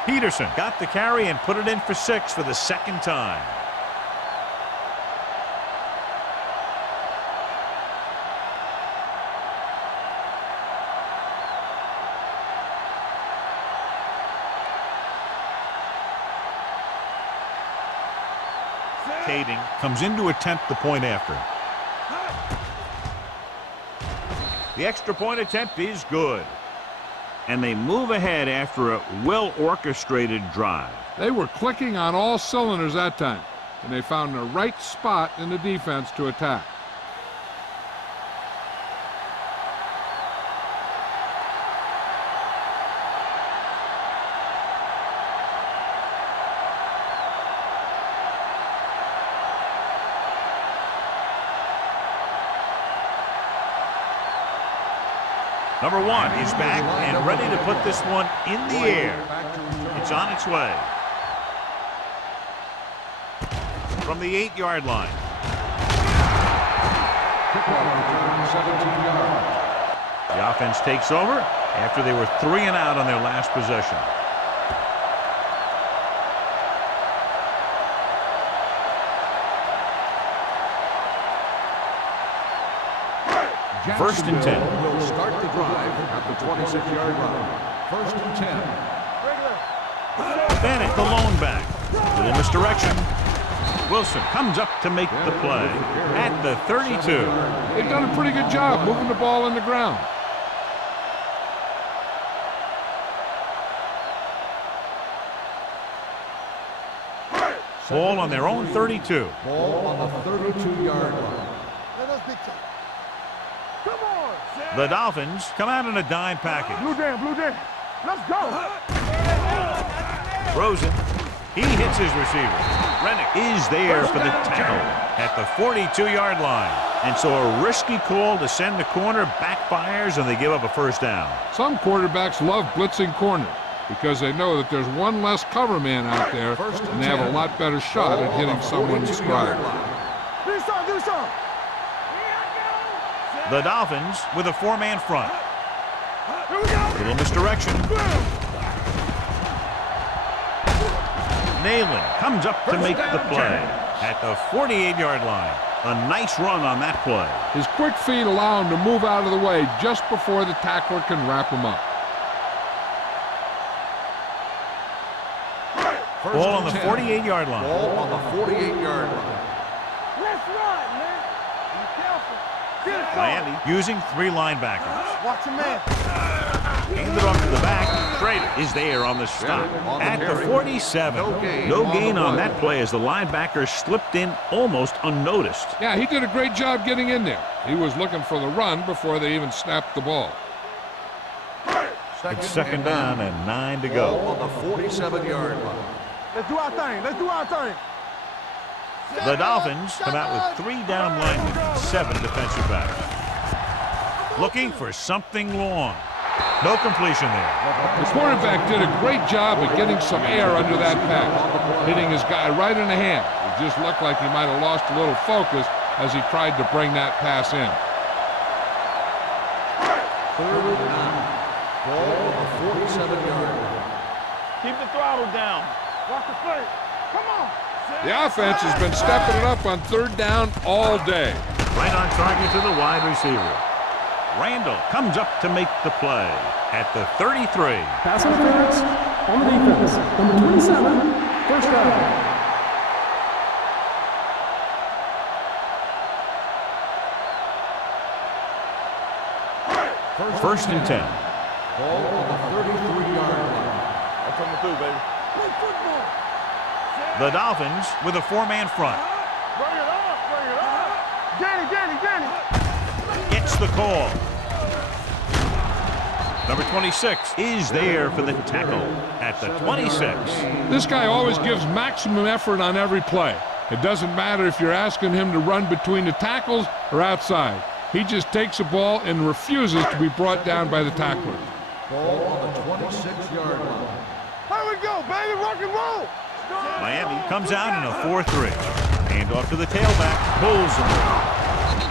Peterson got the carry and put it in for 6 for the second time. Kading comes in to attempt the point after. The extra point attempt is good. And they move ahead after a well-orchestrated drive. They were clicking on all cylinders that time, and they found the right spot in the defense to attack. Number 1 is back and ready to put this one in the air. It's on its way. From the 8-yard line. The offense takes over after they were 3 and out on their last possession. First and 10. Will start the drive at the 26-yard line. First and 10. Bennett, the lone back. Little misdirection. Wilson comes up to make the play at the 32. They've done a pretty good job moving the ball in the ground. Ball on their own 32. Ball on the 32-yard line. Come on. The Dolphins come out in a dime package. Blue Dan. Let's go. Rosen, he hits his receiver. Rennick is there for the tackle at the 42-yard line. And so a risky call to send the corner backfires and they give up a first down. Some quarterbacks love blitzing corner because they know that there's one less cover man out there and they have a lot better shot at hitting someone in stride. Do some. The Dolphins with a 4-man front. Here we go. Little misdirection. Nayland comes up to make the play at the 48-yard line. A nice run on that play. His quick feet allow him to move out of the way just before the tackler can wrap him up. Ball on the 48-yard line. Ball on the 48-yard line. Let's run, man. Be careful. Miami using 3 linebackers. Watch your man. Handed off to the back. Schrader is there on the stop at the 47. No gain on that play as the linebacker slipped in almost unnoticed. Yeah, he did a great job getting in there. He was looking for the run before they even snapped the ball. It's second down and 9 to go. Ball on the 47-yard line. Let's do our thing. The Dolphins come out with 3 down linemen, 7 defensive backs. Looking for something long. No completion there. The quarterback did a great job of getting some air under that pass, hitting his guy right in the hand. It just looked like he might have lost a little focus as he tried to bring that pass in. Third and 9. Ball on the 47-yard line. Keep the throttle down. Watch the play. Come on. The offense has been stepping it up on 3rd down all day. Right on target to the wide receiver. Randall comes up to make the play at the 33. Pass interference on the defense. Number 27, first down. First and 10. Ball on the 33-yard line. I'm coming through, baby. Play football. The Dolphins with a 4-man front. Bring it up. Danny. Gets the call. Number 26 is there for the tackle at the 26. This guy always gives maximum effort on every play. It doesn't matter if you're asking him to run between the tackles or outside. He just takes the ball and refuses to be brought down by the tackler. Ball on the 26-yard line. Here we go, baby. Rock and roll. Miami comes out in a 4-3. Hand off to the tailback. Pulls him.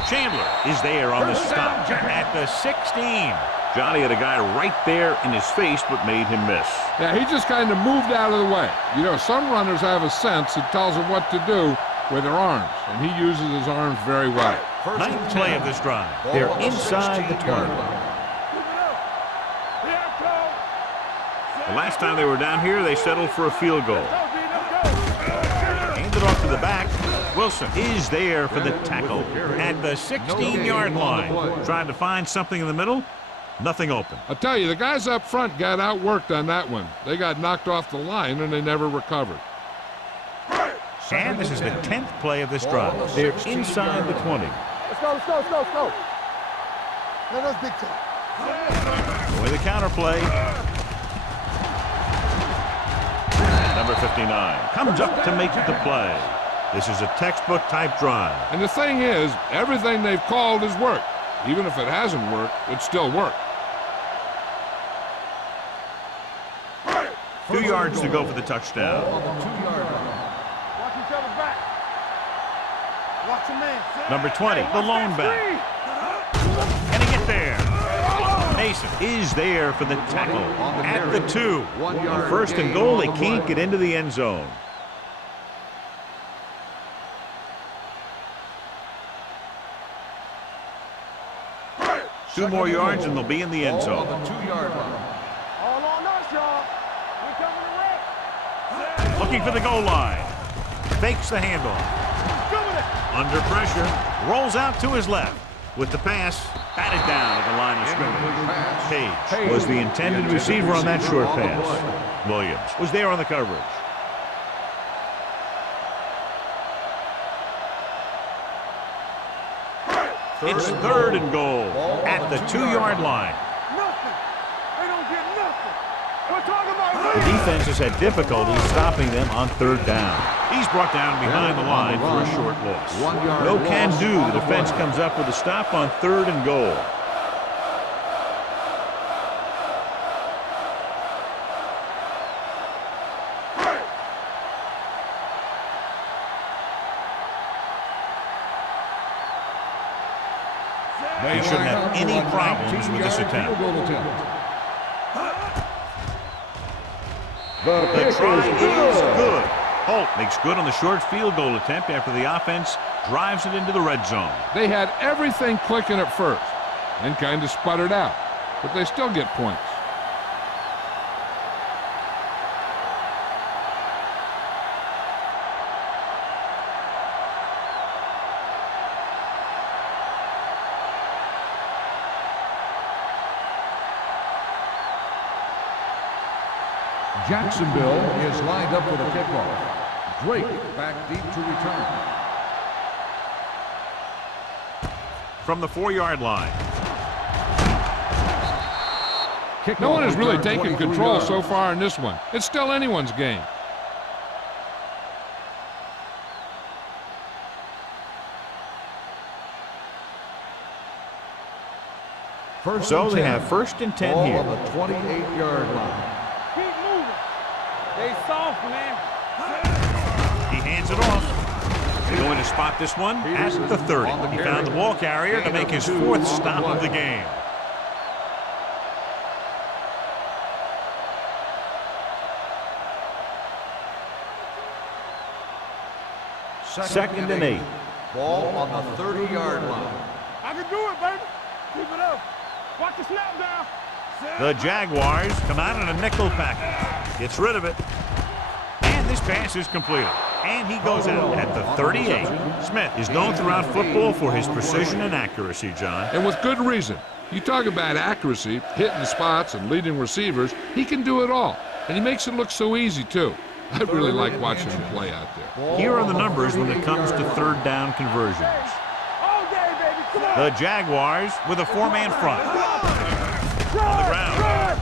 Chandler is there on the stop at the 16. Johnny had a guy right there in his face, but made him miss. Yeah, he just kind of moved out of the way. You know, some runners have a sense that tells them what to do with their arms, and he uses his arms very well. Ninth play of this drive. They're inside the 20. The last time they were down here, they settled for a field goal. Handed off to the back. Wilson is there for the tackle at the 16-yard line. Trying to find something in the middle. Nothing open. I'll tell you, the guys up front got outworked on that one. They got knocked off the line, and they never recovered. And this is the 10th play of this drive. They're inside the 20. Let's go, let's go, let's go, let's go. Let us dictate. Away the counter play. Number 59 comes up to make the play. This is a textbook type drive. And the thing is, everything they've called has worked. Even if it hasn't worked, it still worked. 2 yards to go for the touchdown. Watch each other back. Watch your man. Number 20, the lone back. Can he get there? Mason is there for the tackle at the 2. On first and goal, they can't get into the end zone. Two more yards and they'll be in the end zone. All on us, y'all. We coming to wreck. Looking for the goal line. Fakes the handoff. Under pressure. Rolls out to his left. With the pass, batted down at the line of scrimmage. Page was the intended receiver on that short pass. Williams was there on the coverage. It's third and goal at the 2-yard line. Nothing. They don't get nothing. We're talking about The defense has had difficulty stopping them on third down. He's brought down behind the line for a short loss. No can do. The defense comes up with a stop on third and goal. They shouldn't have any problems with this attempt. The try is good. Holt makes good on the short field goal attempt after the offense drives it into the red zone. They had everything clicking at first and kind of sputtered out, but they still get points. Jacksonville is lined up for the kickoff. Drake back deep to return. From the 4-yard line. No one has really taken control so far in this one. It's still anyone's game. So they have first and 10 here. On the 28-yard line. Keep moving. They soft, man. He hands it off. They're going to spot this one at the 30. He found the ball carrier to make his 4th stop of the game. Second and 8. Ball on the 30-yard line. I can do it, baby. Keep it up. Watch the snap down. The Jaguars come out in a nickel package. Gets rid of it. And this pass is completed. And he goes out at the 38. Smith is known throughout football for his precision and accuracy, John. And with good reason. You talk about accuracy, hitting spots, and leading receivers. He can do it all. And he makes it look so easy, too. I really like watching him play out there. Here are the numbers when it comes to third down conversions. All day, baby. Come on. The Jaguars with a 4-man front. On the ground.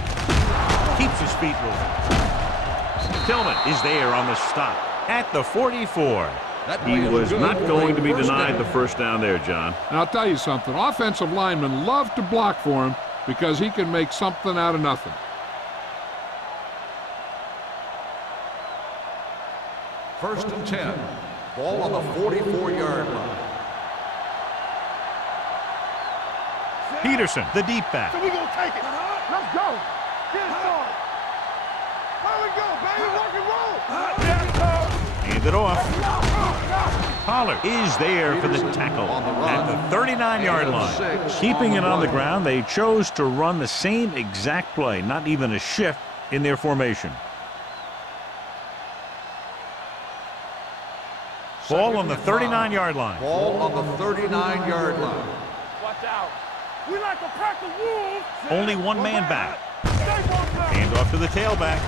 Keeps his feet moving. Tillman is there on the stop at the 44. He was not going to be denied the first down there, John. And I'll tell you something. Offensive linemen love to block for him because he can make something out of nothing. First and 10. Ball on the 44-yard line. Peterson, the deep back. So we gonna take it. Let's go. Get it started. Where we go, baby? Rock and roll. Hand it off. Pollard is there for the tackle at the 39-yard line. Keeping it on the ground, they chose to run the same exact play, not even a shift in their formation. Ball on the 39-yard line. Ball on the 39-yard line. Watch out. We like a pack of wolves. Only one man back. Hand off to the tailback.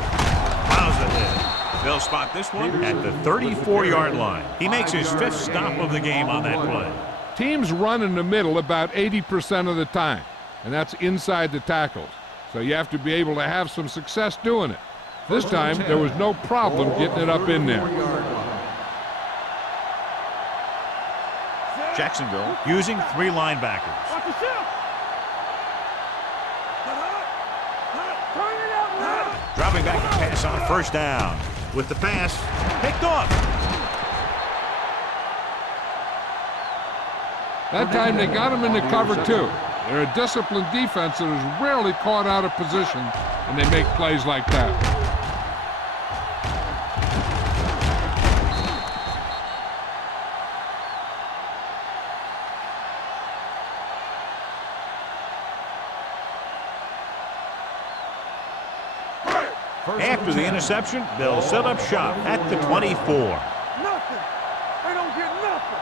Plows ahead. They'll spot this one at the 34-yard line. He makes his 5th stop of the game on that play. Teams run in the middle about 80% of the time, and that's inside the tackles. So you have to be able to have some success doing it. This time, there was no problem getting it up in there. Jacksonville using 3 linebackers. Watch the shift. Turn it up, man. Dropping back to pass on 1st down. With the pass, picked off. That time they got him in the cover too. They're a disciplined defense that is rarely caught out of position, and they make plays like that. After the interception, they'll set up shop at the 24. Nothing. They don't get nothing.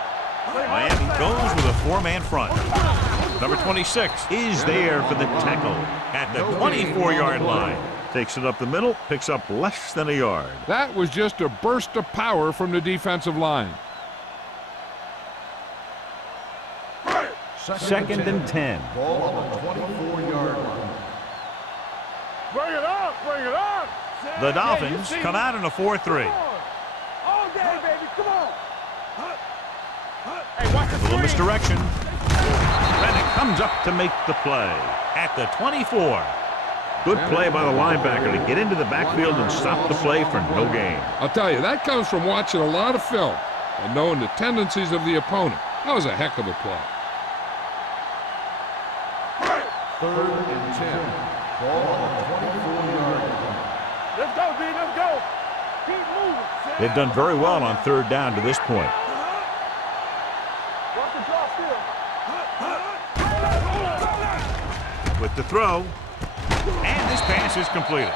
Miami goes with a 4-man front. Number 26 is there for the tackle at the 24-yard line. Takes it up the middle, picks up less than a yard. That was just a burst of power from the defensive line. 2nd and 10. Ball on the 24-yard line. Bring it up. Bring it up. The Dolphins come out in a 4-3. All day, baby. Come on. Hey, watch the A little screen. misdirection. Bennett comes up to make the play at the 24. Good play by the linebacker to get into the backfield and stop the play for no gain. I'll tell you, that comes from watching a lot of film and knowing the tendencies of the opponent. That was a heck of a play. 3rd and 10. Ball on the 24-yard line. Let's go, B. Let's go. Keep moving. They've done very well on 3rd down to this point. Watch the drop still. With the throw, and this pass is completed.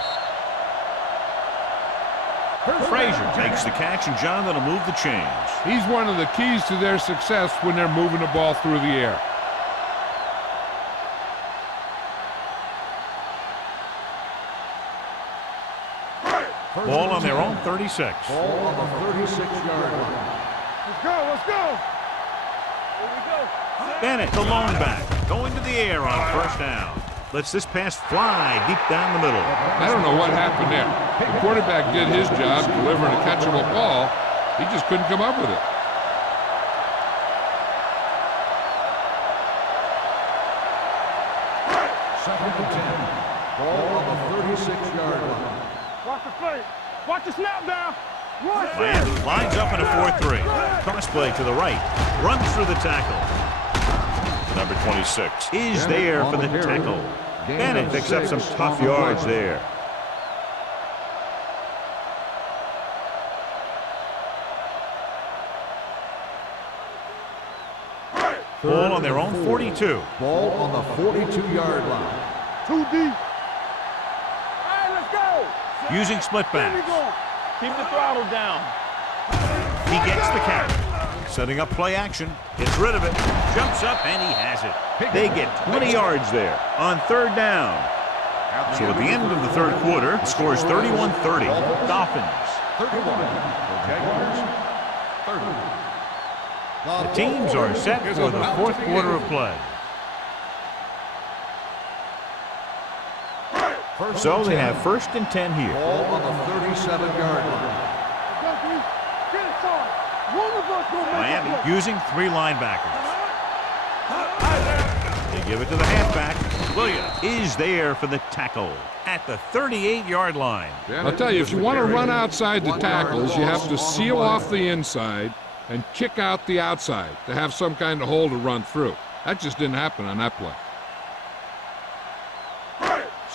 Frazier makes the catch, and John, that'll move the chains. He's one of the keys to their success when they're moving the ball through the air. Ball on their own 36. Ball on the 36-yard line. Let's go. Let's go. Here we go. Bennett, the lone back, going to the air on 1st down. Lets this pass fly deep down the middle. I don't know what happened there. The quarterback did his job delivering a catchable ball. He just couldn't come up with it. Second and 10. Ball on the 36-yard line. Watch the play. Watch the snap down. Watch Miami it. lines up in a 4-3. Cross play to the right. Runs through the tackle. Number 26 is there for the tackle. Bennett picks up some tough yards there. Ball on their own 42. Ball on the 42-yard line. Too deep. Hey, let's go. Using split Here we backs. go. Keep the throttle down. He gets the catch. Setting up play action. Gets rid of it. Jumps up, and he has it. They get 20 yards there on 3rd down. So at the end of the 3rd quarter, it scores 31-30. Dolphins. 31. The Jaguars. 30. The teams are set for the 4th quarter of play. So they have 1st and 10 here. Ball on the 37-yard line. Go, B. Get it started. One of us will make Miami a play. using 3 linebackers. They give it to the halfback. Williams is there for the tackle at the 38-yard line. I'll tell you, if you want to run outside the tackles, you have to seal off the inside and kick out the outside to have some kind of hole to run through. That just didn't happen on that play.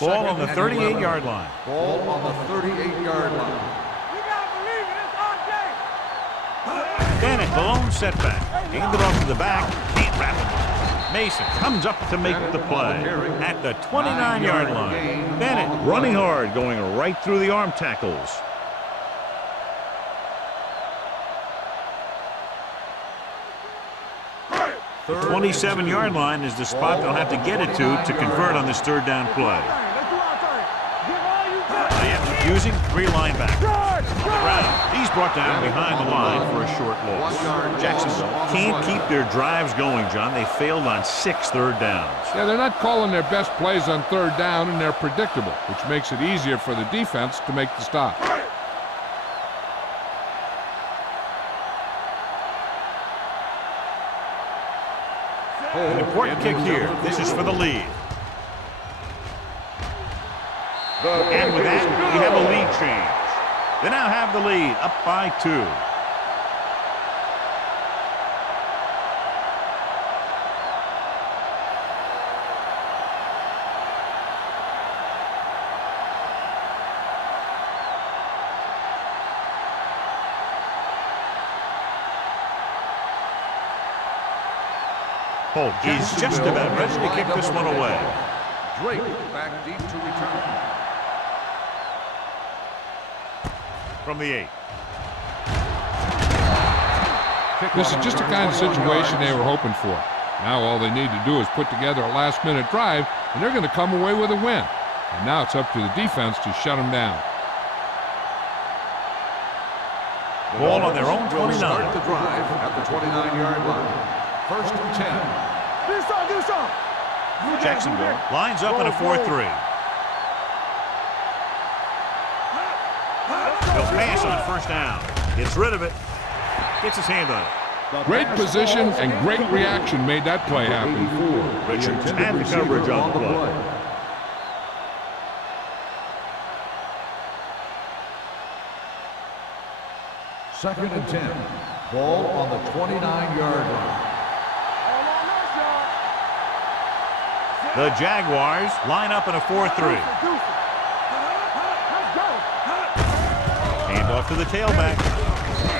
Ball on the 38-yard line. Ball on the 38-yard line. You gotta believe it. It's our day. Bennett, the lone setback. Handed off to the back. Can't wrap it. Mason comes up to make the play at the 29-yard line. Bennett running hard, going right through the arm tackles. The 27-yard line is the spot they'll have to get it to convert on this third down play. Let's do our thing. Give all you got. Miami using 3 linebackers. On the ground, he's brought down behind the line for a short loss. Jacksonville can't keep their drives going, John. They failed on 6 third downs. Yeah, they're not calling their best plays on third down, and they're predictable, which makes it easier for the defense to make the stop. An important kick here. This is for the lead. And with that, we have a lead change. They now have the lead, up by 2. Holt is just about ready to kick this one away. Drake back deep to return. From the 8. This is just the kind of situation they were hoping for. Now all they need to do is put together a last-minute drive, and they're going to come away with a win. And now it's up to the defense to shut them down. Ball on their own 29. Start the drive at the 29-yard line. First and 10. Do something. Jacksonville lines up in a 4-3. He'll pass on first down. Gets rid of it. Gets his hand on it. Great position and great reaction made that play happen. Richards had the coverage on the play. Second and 10. Ball on the 29-yard line. The Jaguars line up in a 4-3. Hand off to the tailback.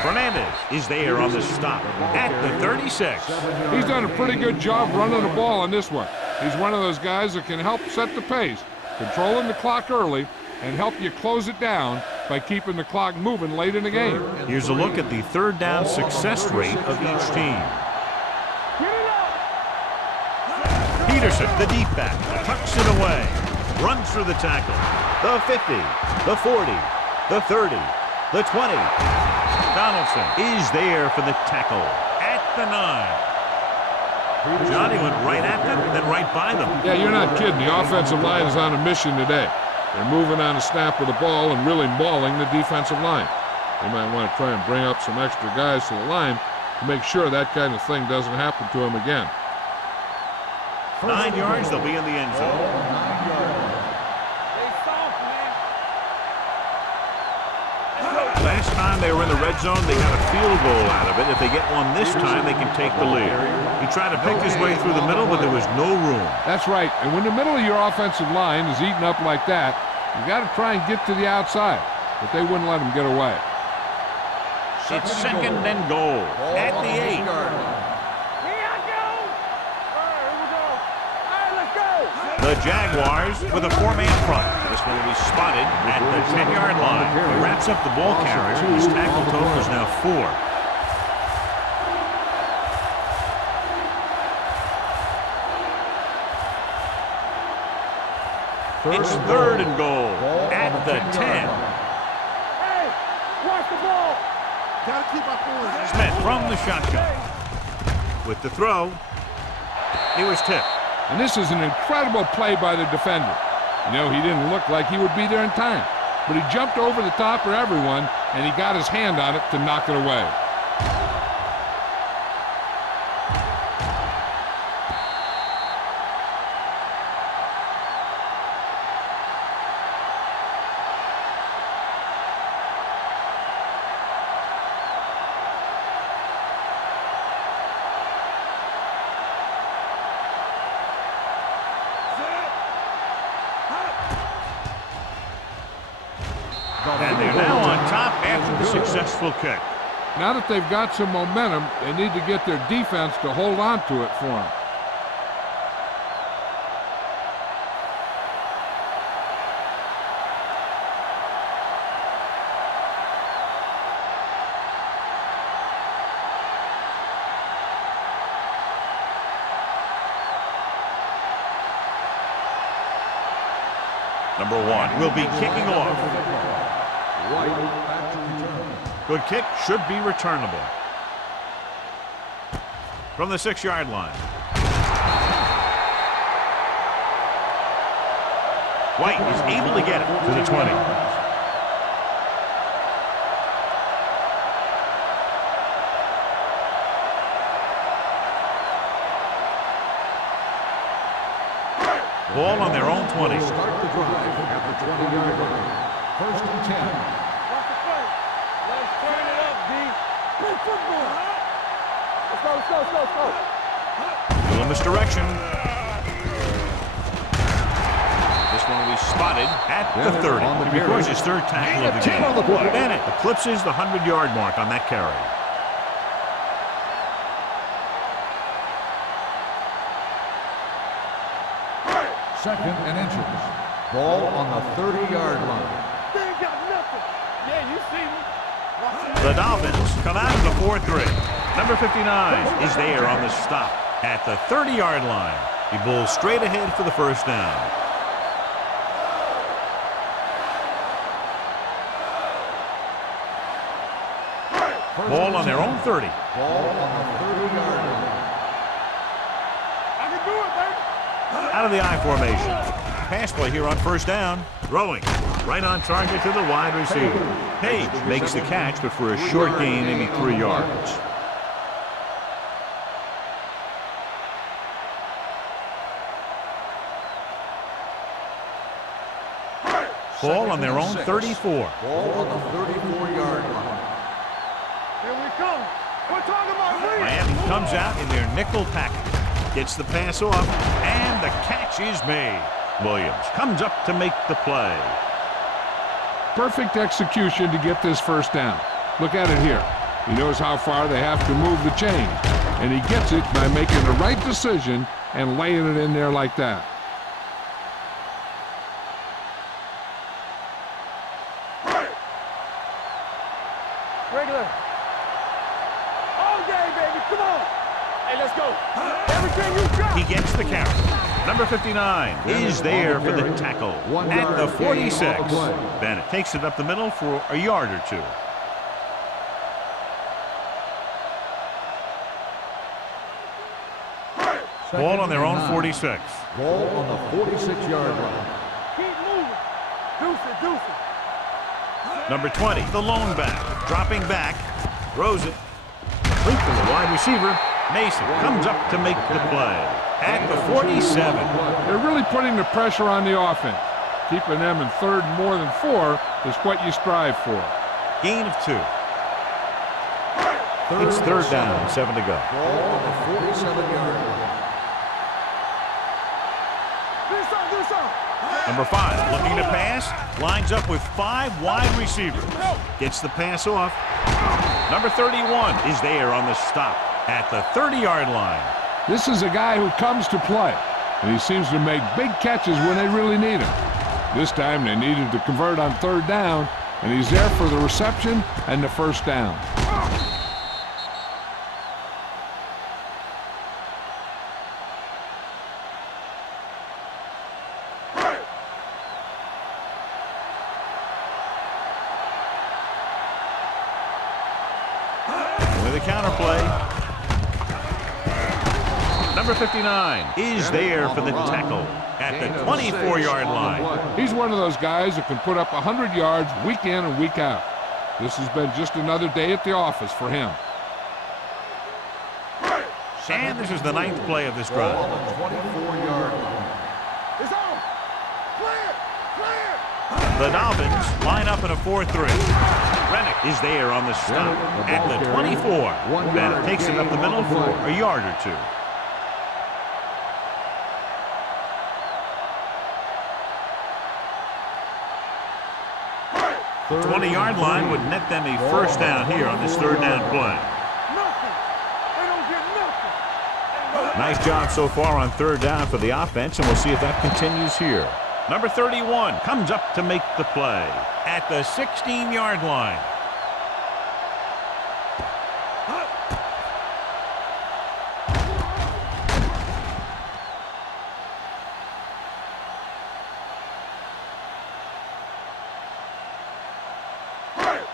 Fernandez is there on the stop at the 36. He's done a pretty good job running the ball on this one. He's one of those guys that can help set the pace, controlling the clock early, and help you close it down by keeping the clock moving late in the game. Here's a look at the third down success rate of each team. Peterson, the deep back, tucks it away, runs through the tackle. The 50, the 40, the 30, the 20. Donaldson is there for the tackle at the 9. Johnny went right at them, then right by them. Yeah, you're not kidding. The offensive line is on a mission today. They're moving on the snap of the ball and really mauling the defensive line. They might want to try and bring up some extra guys to the line to make sure that kind of thing doesn't happen to them again. 9 yards, they'll be in the end zone. Last time they were in the red zone, they got a field goal out of it. If they get one this time, they can take the lead. He tried to pick his way through the middle, but there was no room. That's right. And when the middle of your offensive line is eaten up like that, you got to try and get to the outside. But they wouldn't let him get away. It's second and goal at the 8. The Jaguars with a 4-man front. This one will be spotted at the 10-yard line. He wraps up the ball carrier. His tackle total is now 4. It's third and goal at the 10. Hey, watch the ball. Gotta keep our forward. Smith from the shotgun. With the throw, he was tipped. And this is an incredible play by the defender. You know, he didn't look like he would be there in time, but he jumped over the top of everyone, and he got his hand on it to knock it away. And they're now on top after the successful kick. Now that they've got some momentum, they need to get their defense to hold on to it for them. Number 1 will be kicking off. Good kick, should be returnable. From the 6-yard line. White is able to get it to the 20. Ball on their own 20. Start the drive at the 20-yard line. First and 10. Watch the play. Let's turn it up, D. Play football. Let's go. Little misdirection. This one will be spotted at the 30. He records his third tackle of the game. Bennett eclipses the 100-yard mark on that carry. Second and inches. Ball on the 30-yard line. They ain't got nothing. Yeah, you see me. The Dolphins come out of the 4-3. Number 59 is there on the stop at the 30-yard line. He bowls straight ahead for the first down. Ball on their own 30. Ball on the 30-yard line. I can do it, baby. Out of the I formation. Pass play here on first down. Throwing. Right on target to the wide receiver. Page makes the catch, but for a short gain, maybe 3 yards. Ball on their own 34. Ball on the 34-yard line. Here we come. We're talking about Reed. Miami comes out in their nickel package. Gets the pass off, and the catch is made. Williams comes up to make the play. Perfect execution to get this first down. Look at it here. He knows how far they have to move the chains, and he gets it by making the right decision and laying it in there like that. Regular. All day, baby. Come on. Hey, let's go. Everything you got. He gets the carry. Number 59 is there for the tackle at the 46. Bennett takes it up the middle for a yard or 2. Ball on their own 46. Ball on the 46-yard line. Keep moving. Deuce it. Number 20, the lone back, dropping back, throws it, complete to the wide receiver. Mason comes up to make the play at the 47. They're really putting the pressure on the offense. Keeping them in third and more than 4 is what you strive for. Gain of 2. It's third down, 7 to go. Ball on the 47-yard line. Number 5 looking to pass, lines up with 5 wide receivers. Gets the pass off. Number 31 is there on the stop at the 30-yard line. This is a guy who comes to play, and he seems to make big catches when they really need him. This time they needed to convert on third down, and he's there for the reception and the first down. With a counter play. Number 59 is there for the tackle at the 24-yard line. He's one of those guys that can put up 100 yards week in and week out. This has been just another day at the office for him. And this is the 9th play of this drive. Ball on the 24-yard line. It's on. Clear. The Dolphins line up in a 4-3. Rennick is there on the stop at the 24. Bennett takes it up the middle for a yard or 2. 20-yard line would net them a first down here on this third down play. Nice job so far on third down for the offense, and we'll see if that continues here. Number 31 comes up to make the play at the 16-yard line.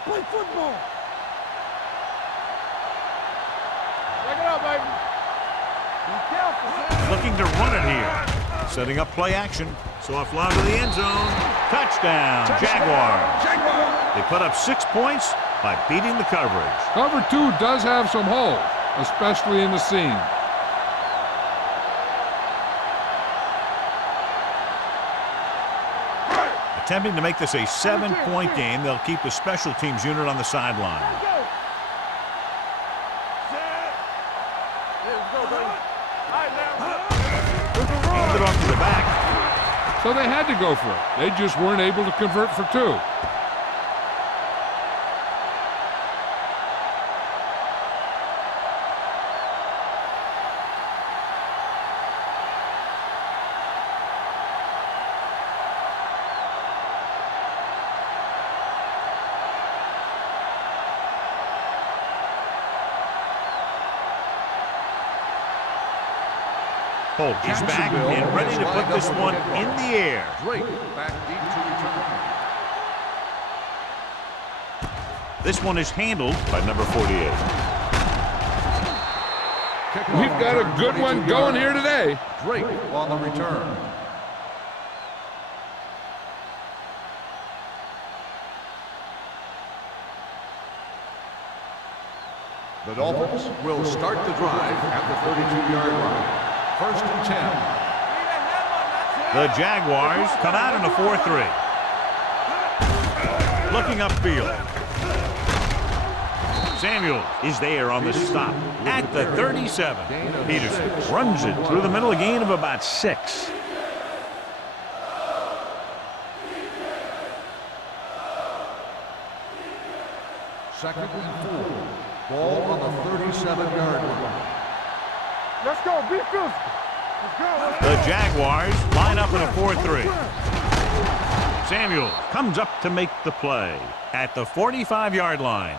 Play football. Check it out, baby. Be careful, man. Looking to run it here. Setting up play action. Soft line to the end zone. Touchdown, Jaguars. They put up 6 points by beating the coverage. Cover 2 does have some holes, especially in the seam. Attempting to make this a 7-point game, they'll keep the special teams unit on the sideline. Hand it off to the back. So they had to go for it. They just weren't able to convert for 2. Holt is back and ready to put this one in the air. Drake back deep to return. This one is handled by number 48. We've got a good one going here today. Drake on the return. The Dolphins will start the drive at the 32-yard line. First and 10. The Jaguars come out in a 4-3. Looking upfield. Samuel is there on the stop at the 37. Peterson runs it through the middle, a gain of about 6. Second and 4. Ball on the 37-yard line. Let's go. Be physical. Let's go. The Jaguars line up in a 4-3. Samuel comes up to make the play at the 45-yard line.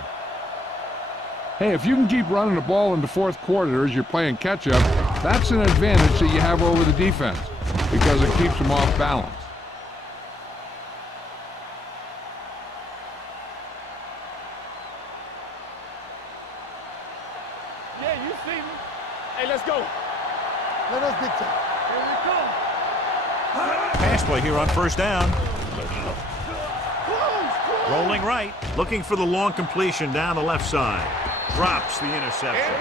Hey, if you can keep running the ball in the fourth quarter as you're playing catch-up, that's an advantage that you have over the defense because it keeps them off balance. Yeah, you see me. Hey, let's go. Let us get to it. Here we come. Pass play here on first down. Rolling right, looking for the long completion down the left side. Drops the interception.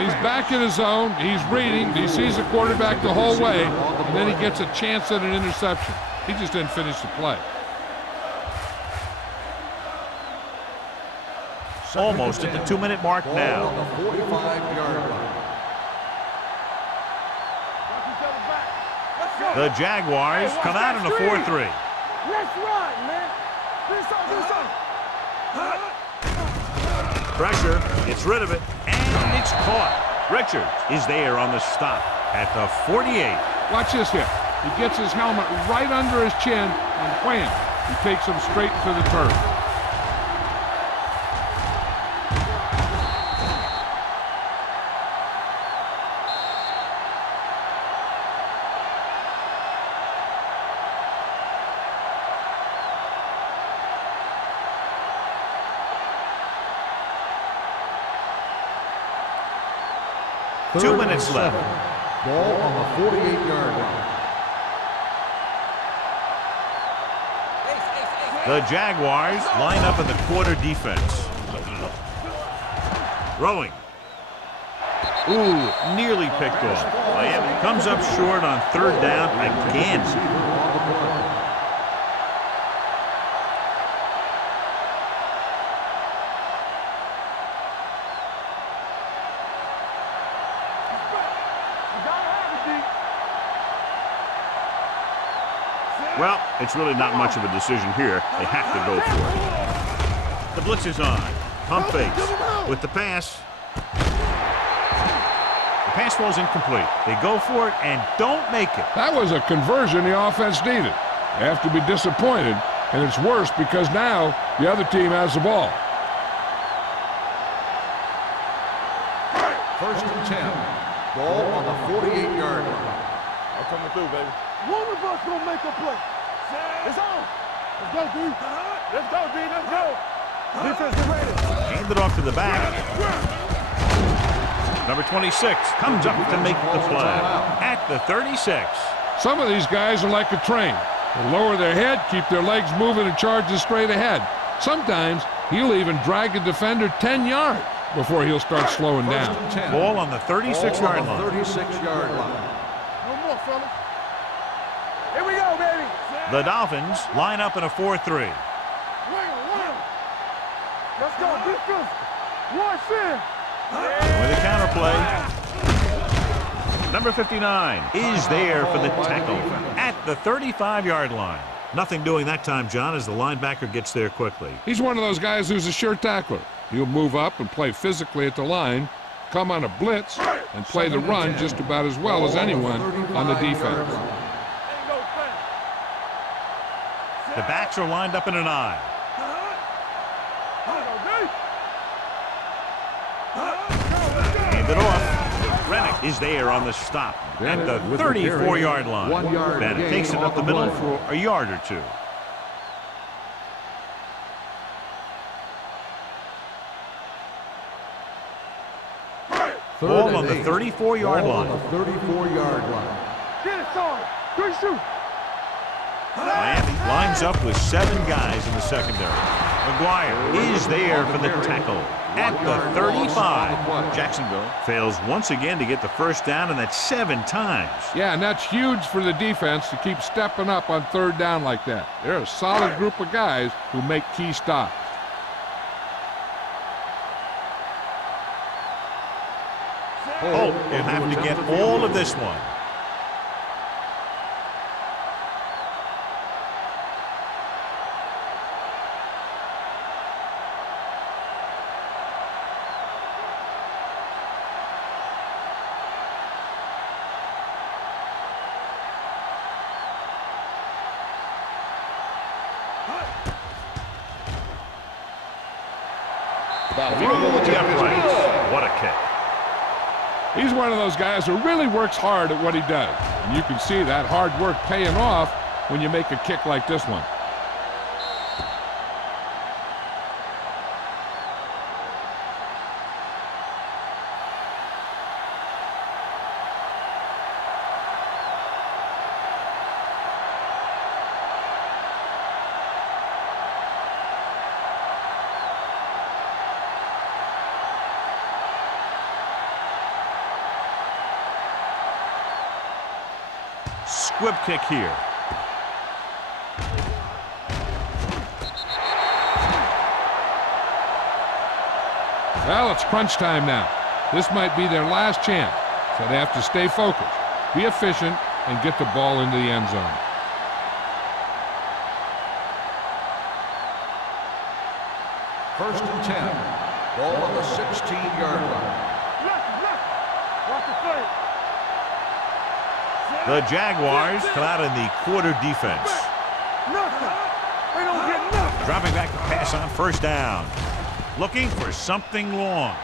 He's back in his zone. He's reading. He sees the quarterback the whole way, and then he gets a chance at an interception. He just didn't finish the play. Almost at the 2-minute mark now. On the 45-yard line. The Jaguars come out in a 4-3. Let's run, man. This on. Pressure, gets rid of it, and it's caught. Richards is there on the stop at the 48. Watch this here. He gets his helmet right under his chin, and wham, he takes him straight to the turf. Two minutes left. Ball on the 48-yard line. The Jaguars line up in the quarter defense. Throwing. Ooh, nearly picked off. Miami comes up short on third down again. Well, it's really not much of a decision here. They have to go for it. The blitz is on. Pump fake with the pass. The pass falls incomplete. They go for it and don't make it. That was a conversion the offense needed. They have to be disappointed, and it's worse because now the other team has the ball. First and 10. Ball on the 48-yard line. I'm coming through, baby. One of us gonna make a play. It's on. Let's go, D. Let's go, D. Let's go. Defense, get ready. Hand it off to the back. Number 26 comes up to make the play at the 36. Some of these guys are like a train. They lower their head, keep their legs moving, and charge straight ahead. Sometimes he'll even drag a defender 10 yards before he'll start slowing down. Ball on the 36-yard line. 36-yard line. No more, fellas. Here we go, baby. The Dolphins line up in a 4-3. Let's go, defense. One sin. With a counterplay. Number 59 is there for the tackle at the 35-yard line. Nothing doing that time, John, as the linebacker gets there quickly. He's one of those guys who's a sure tackler. He'll move up and play physically at the line, come on a blitz, and play the run just about as well as anyone on the defense. The backs are lined up in an I. Hand it off. Rennick is there on the stop at the 34-yard line. Bennett takes it up the middle for a yard or two. Ball on the 34-yard line. 34-yard line. Get it, Tom. Good shoot. Miami lines up with 7 guys in the secondary. McGuire is there for the tackle at the 35. Jacksonville fails once again to get the first down, and that's 7 times. Yeah, and that's huge for the defense to keep stepping up on third down like that. They're a solid group of guys who make key stops. Holt will have to get all of this one. With the uprights. What a kick. He's one of those guys who really works hard at what he does. And you can see that hard work paying off when you make a kick like this one. Squib kick here. Well, it's crunch time now. This might be their last chance, so they have to stay focused, be efficient, and get the ball into the end zone. First and 10. Ball on the 16-yard line. Watch the play. The Jaguars come out in the quarter defense. Nothing. They don't get nothing. Dropping back to pass on first down. Looking for something long.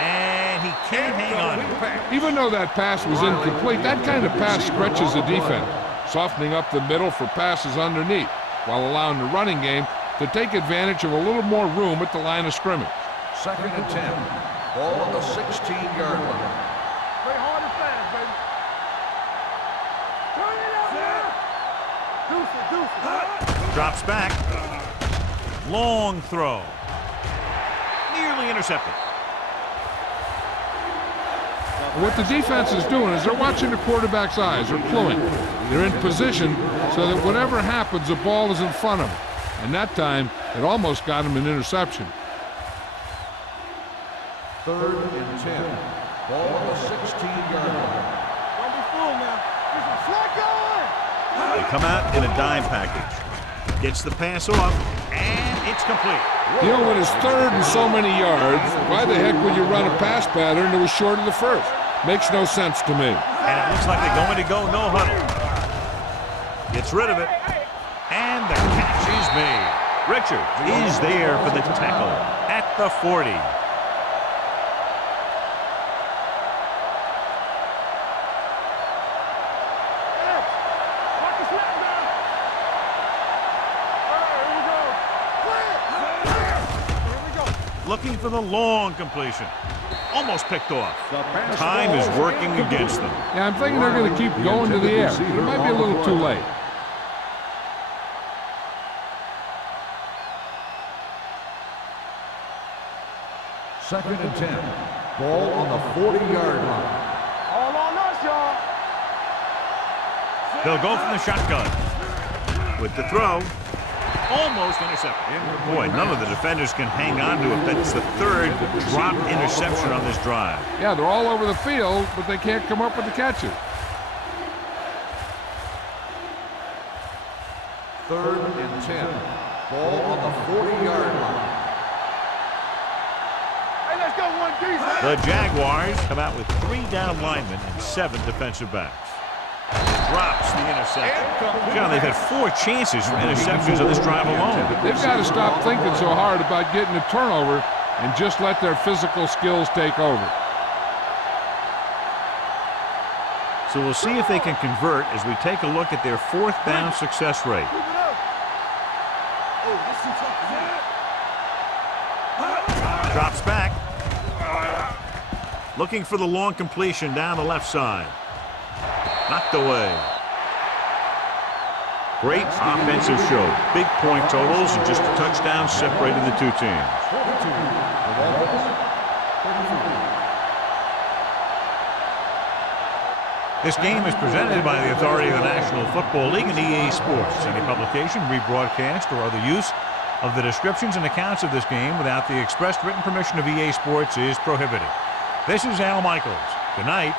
And he can't hang on. Even though that pass was incomplete, that kind of pass stretches the defense, softening up the middle for passes underneath, while allowing the running game to take advantage of a little more room at the line of scrimmage. Second and 10. Ball on the 16-yard line. Play hard and fast, baby. Turn it out now. Deuce it. Drops back. Long throw. Nearly intercepted. What the defense is doing is they're watching the quarterback's eyes. They're cluing. They're in position so that whatever happens, the ball is in front of them. And that time, it almost got him an interception. Third and 10. Ball on the 16-yard line. Don't be fooled now. There's a flag going. They come out in a dime package. Gets the pass off, and it It's complete. You know, when it's third and so many yards, why the heck would you run a pass pattern that was short of the first? Makes no sense to me. And it looks like they're going to go no huddle. Gets rid of it. And the catch is made. Richard is there for the tackle at the 40. Looking for the long completion. Almost picked off. Time is working against them. Yeah, I'm thinking they're going to keep going to the air. It might be a little too late. Second and 10. Ball on the 40-yard line. All on us, y'all. They'll go from the shotgun. With the throw. Almost intercepted. Boy, none of the defenders can hang on to it. That's the third dropped interception on this drive. Yeah, they're all over the field, but they can't come up with the catches. Third and 10. Ball on the 40-yard line. Hey, let's go 1D. The Jaguars come out with 3 down linemen and 7 defensive backs. Drops the interception. John, they've had 4 chances for interceptions on this drive alone. They've got to stop thinking so hard about getting a turnover and just let their physical skills take over. So we'll see if they can convert as we take a look at their 4th down success rate. Drops back. Looking for the long completion down the left side. Knocked away. Great offensive show. Big point totals and just a touchdown separated the 2 teams. This game is presented by the authority of the National Football League and EA Sports. Any publication, rebroadcast, or other use of the descriptions and accounts of this game without the expressed written permission of EA Sports is prohibited. This is Al Michaels. Good night.